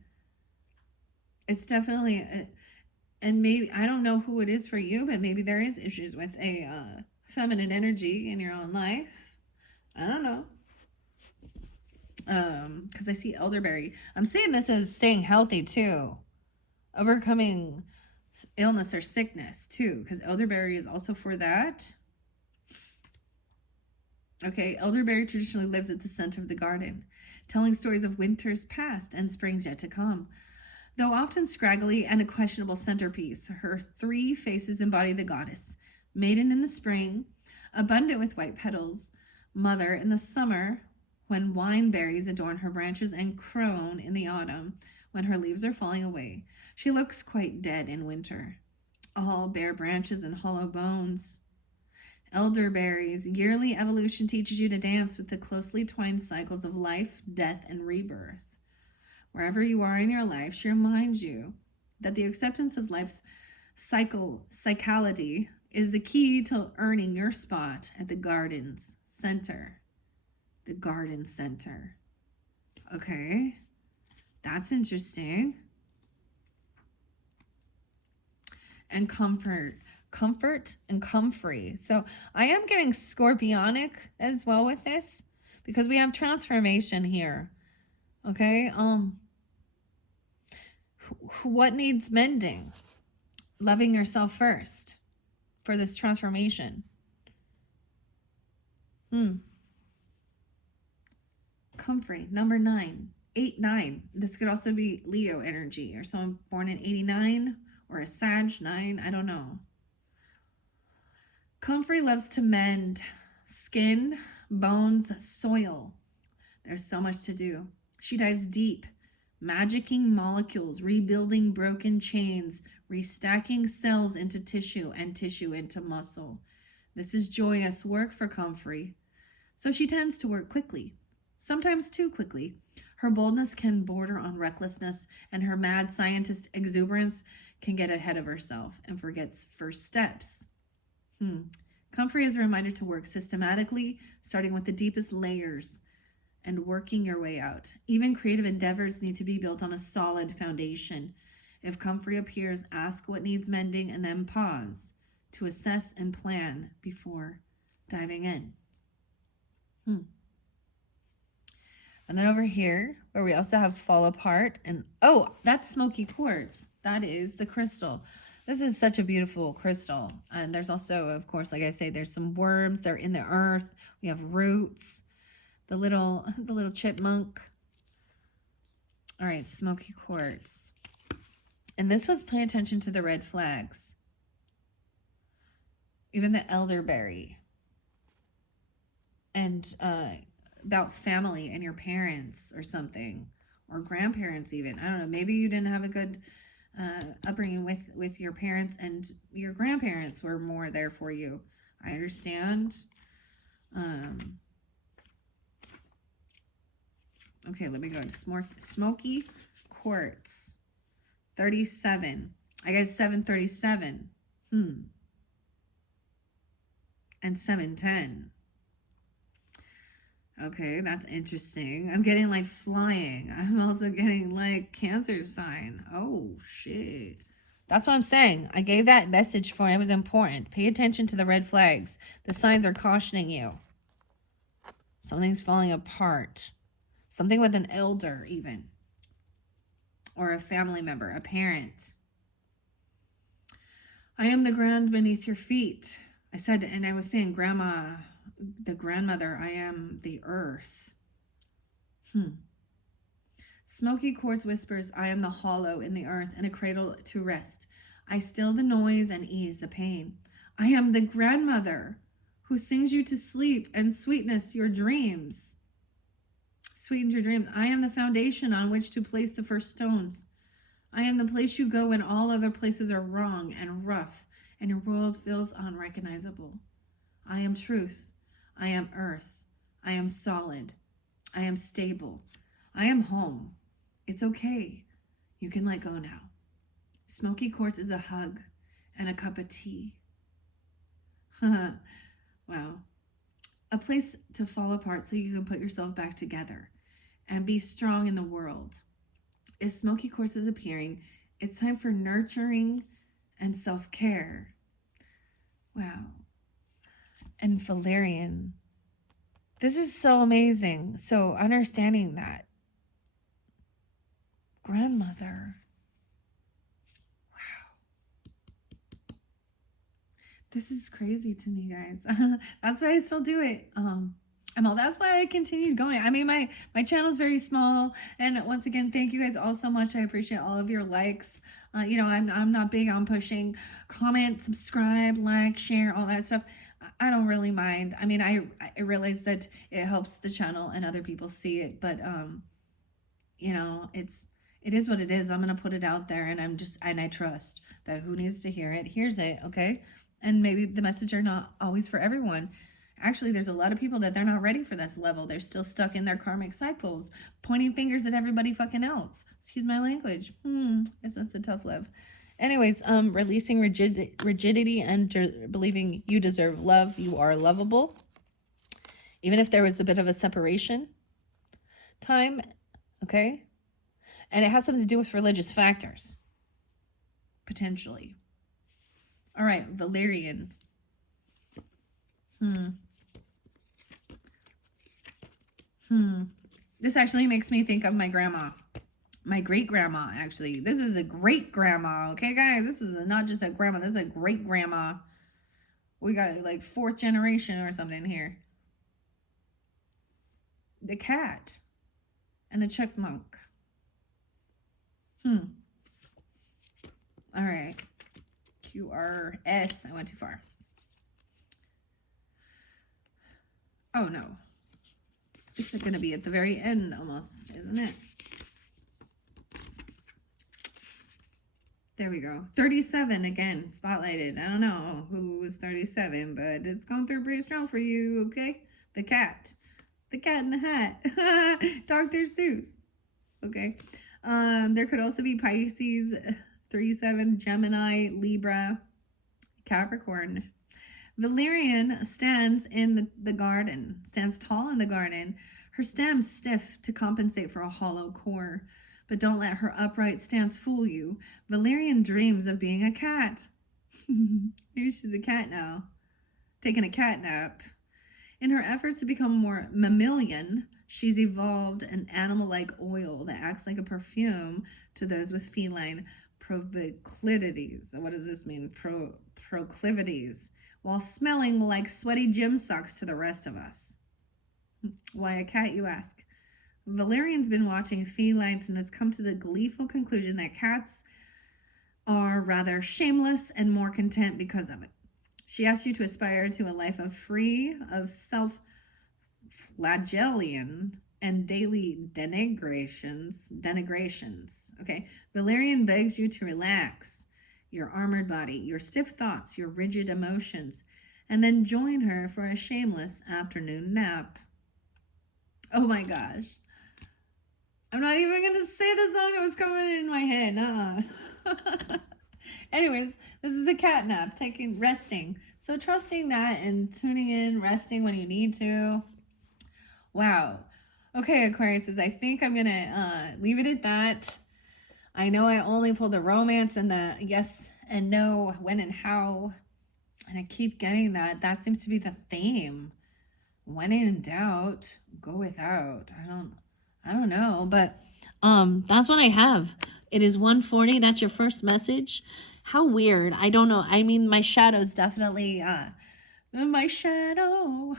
It's definitely, and maybe, I don't know who it is for you, but maybe there is issues with a feminine energy in your own life. I don't know. Because I see elderberry. I'm seeing this as staying healthy too. Overcoming illness or sickness too, because elderberry is also for that. Okay, elderberry traditionally lives at the center of the garden, telling stories of winters past and springs yet to come. Though often scraggly and a questionable centerpiece, her 3 faces embody the goddess: maiden in the spring, abundant with white petals; mother in the summer, when wine berries adorn her branches; and crone in the autumn, when her leaves are falling away. She looks quite dead in winter, all bare branches and hollow bones. Elderberry's yearly evolution teaches you to dance with the closely twined cycles of life, death, and rebirth. Wherever you are in your life, she reminds you that the acceptance of life's cyclicality is the key to earning your spot at the garden's center. The garden center. Okay, that's interesting. And comfort and comfrey. So I am getting scorpionic as well with this, because we have transformation here. Okay, what needs mending? Loving yourself first for this transformation. Comfrey, number 9, 8, 9. This could also be Leo energy, or someone born in 89, or a Sag 9, I don't know. Comfrey loves to mend skin, bones, soil. There's so much to do. She dives deep, magicking molecules, rebuilding broken chains, restacking cells into tissue and tissue into muscle. This is joyous work for Comfrey. So she tends to work quickly, sometimes too quickly. Her boldness can border on recklessness, and her mad scientist exuberance can get ahead of herself and forgets first steps. Comfrey is a reminder to work systematically, starting with the deepest layers and working your way out. Even creative endeavors need to be built on a solid foundation. If Comfrey appears, ask what needs mending and then pause to assess and plan before diving in. And then over here, where we also have fall apart, and oh, that's smoky quartz. That is the crystal. This is such a beautiful crystal. And there's also, of course, like I say, there's some worms. They're in the earth. We have roots. The little chipmunk. All right, smoky quartz. And this was pay attention to the red flags. Even the elderberry. And about family and your parents or something. Or grandparents even. I don't know. Maybe you didn't have a good upbringing with your parents, and your grandparents were more there for you. I understand. Okay, let me go to smoky quartz. 37. I got 737. And 710. Okay, that's interesting. I'm getting like flying. I'm also getting like Cancer sign. Oh, shit. That's what I'm saying. I gave that message for it. It was important. Pay attention to the red flags. The signs are cautioning you. Something's falling apart. Something with an elder even. Or a family member, a parent. I am the ground beneath your feet. I said, and I was saying, Grandma, the grandmother, I am the earth. Smoky quartz whispers, I am the hollow in the earth and a cradle to rest. I still the noise and ease the pain. I am the grandmother who sings you to sleep and sweetness your dreams. Sweetens your dreams. I am the foundation on which to place the first stones. I am the place you go when all other places are wrong and rough and your world feels unrecognizable. I am truth. I am earth. I am solid. I am stable. I am home. It's okay. You can let go now. Smoky quartz is a hug and a cup of tea. Wow. A place to fall apart so you can put yourself back together and be strong in the world. If smoky quartz is appearing, it's time for nurturing and self-care. Wow. And Valerian. This is so amazing. So understanding that. Grandmother. Wow. This is crazy to me, guys. That's why I still do it. That's why I continued going. I mean, my channel is very small, and once again, thank you guys all so much. I appreciate all of your likes. I'm not big on pushing comment, subscribe, like, share, all that stuff. I don't really mind. I mean, I realize that it helps the channel and other people see it, but it is what it is. I'm gonna put it out there, and I trust that who needs to hear it hears it, okay? And maybe the message are not always for everyone. Actually, there's a lot of people that they're not ready for this level. They're still stuck in their karmic cycles, pointing fingers at everybody fucking else. Excuse my language. It's just the tough love. Anyways, releasing rigidity and believing you deserve love. You are lovable. Even if there was a bit of a separation time, okay? And it has something to do with religious factors, potentially. All right, Valerian. This actually makes me think of my grandma. My great-grandma, actually. This is a great-grandma, okay, guys? This is not just a grandma. This is a great-grandma. We got, like, 4th generation or something here. The cat. And the chipmunk. All right. QRS. I went too far. Oh, no. It's going to be at the very end almost, isn't it? There we go. 37 again, spotlighted. I don't know who was 37, but it's gone through pretty strong for you, okay? The cat. The cat in the hat. Dr. Seuss. Okay. There could also be Pisces, 37, Gemini, Libra, Capricorn. Valerian stands in the garden, stands tall in the garden, her stem stiff to compensate for a hollow core. But don't let her upright stance fool you. Valerian dreams of being a cat. Maybe she's a cat now, taking a cat nap. In her efforts to become more mammalian, she's evolved an animal-like oil that acts like a perfume to those with feline proclivities. What does this mean? Proclivities. While smelling like sweaty gym socks to the rest of us. Why a cat, you ask? Valerian's been watching felines and has come to the gleeful conclusion that cats are rather shameless and more content because of it. She asks you to aspire to a life free of self-flagellation and daily denigrations. Okay, Valerian begs you to relax your armored body, your stiff thoughts, your rigid emotions, and then join her for a shameless afternoon nap. Oh my gosh. I'm not even going to say the song that was coming in my head. Anyways, this is a cat nap, resting. So trusting that and tuning in, resting when you need to. Wow. Okay, Aquarius, I think I'm going to leave it at that. I know I only pulled the romance and the yes and no, when and how. And I keep getting that. That seems to be the theme. When in doubt, go without. I don't know, but that's what I have. It is 1:40. That's your first message. How weird. I don't know. I mean, my shadow's definitely my shadow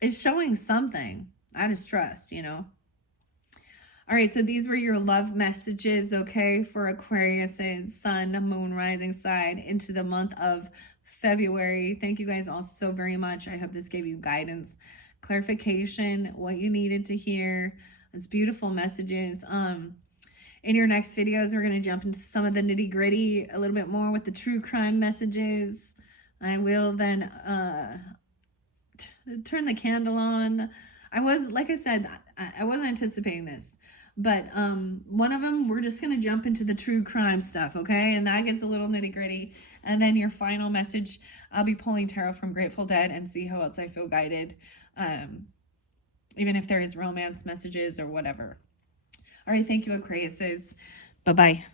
is showing something. I just trust, you know. All right, so these were your love messages, okay, for Aquarius's sun, moon, rising side into the month of February. Thank you guys all so very much. I hope this gave you guidance, clarification, what you needed to hear. It's beautiful messages. In your next videos, we're going to jump into some of the nitty gritty a little bit more with the true crime messages. I will then turn the candle on. Like I said, I wasn't anticipating this, but one of them, we're just going to jump into the true crime stuff, okay? And that gets a little nitty gritty. And then your final message, I'll be pulling tarot from Grateful Dead and see how else I feel guided, even if there is romance messages or whatever. All right, thank you, Aquariuses. Bye-bye.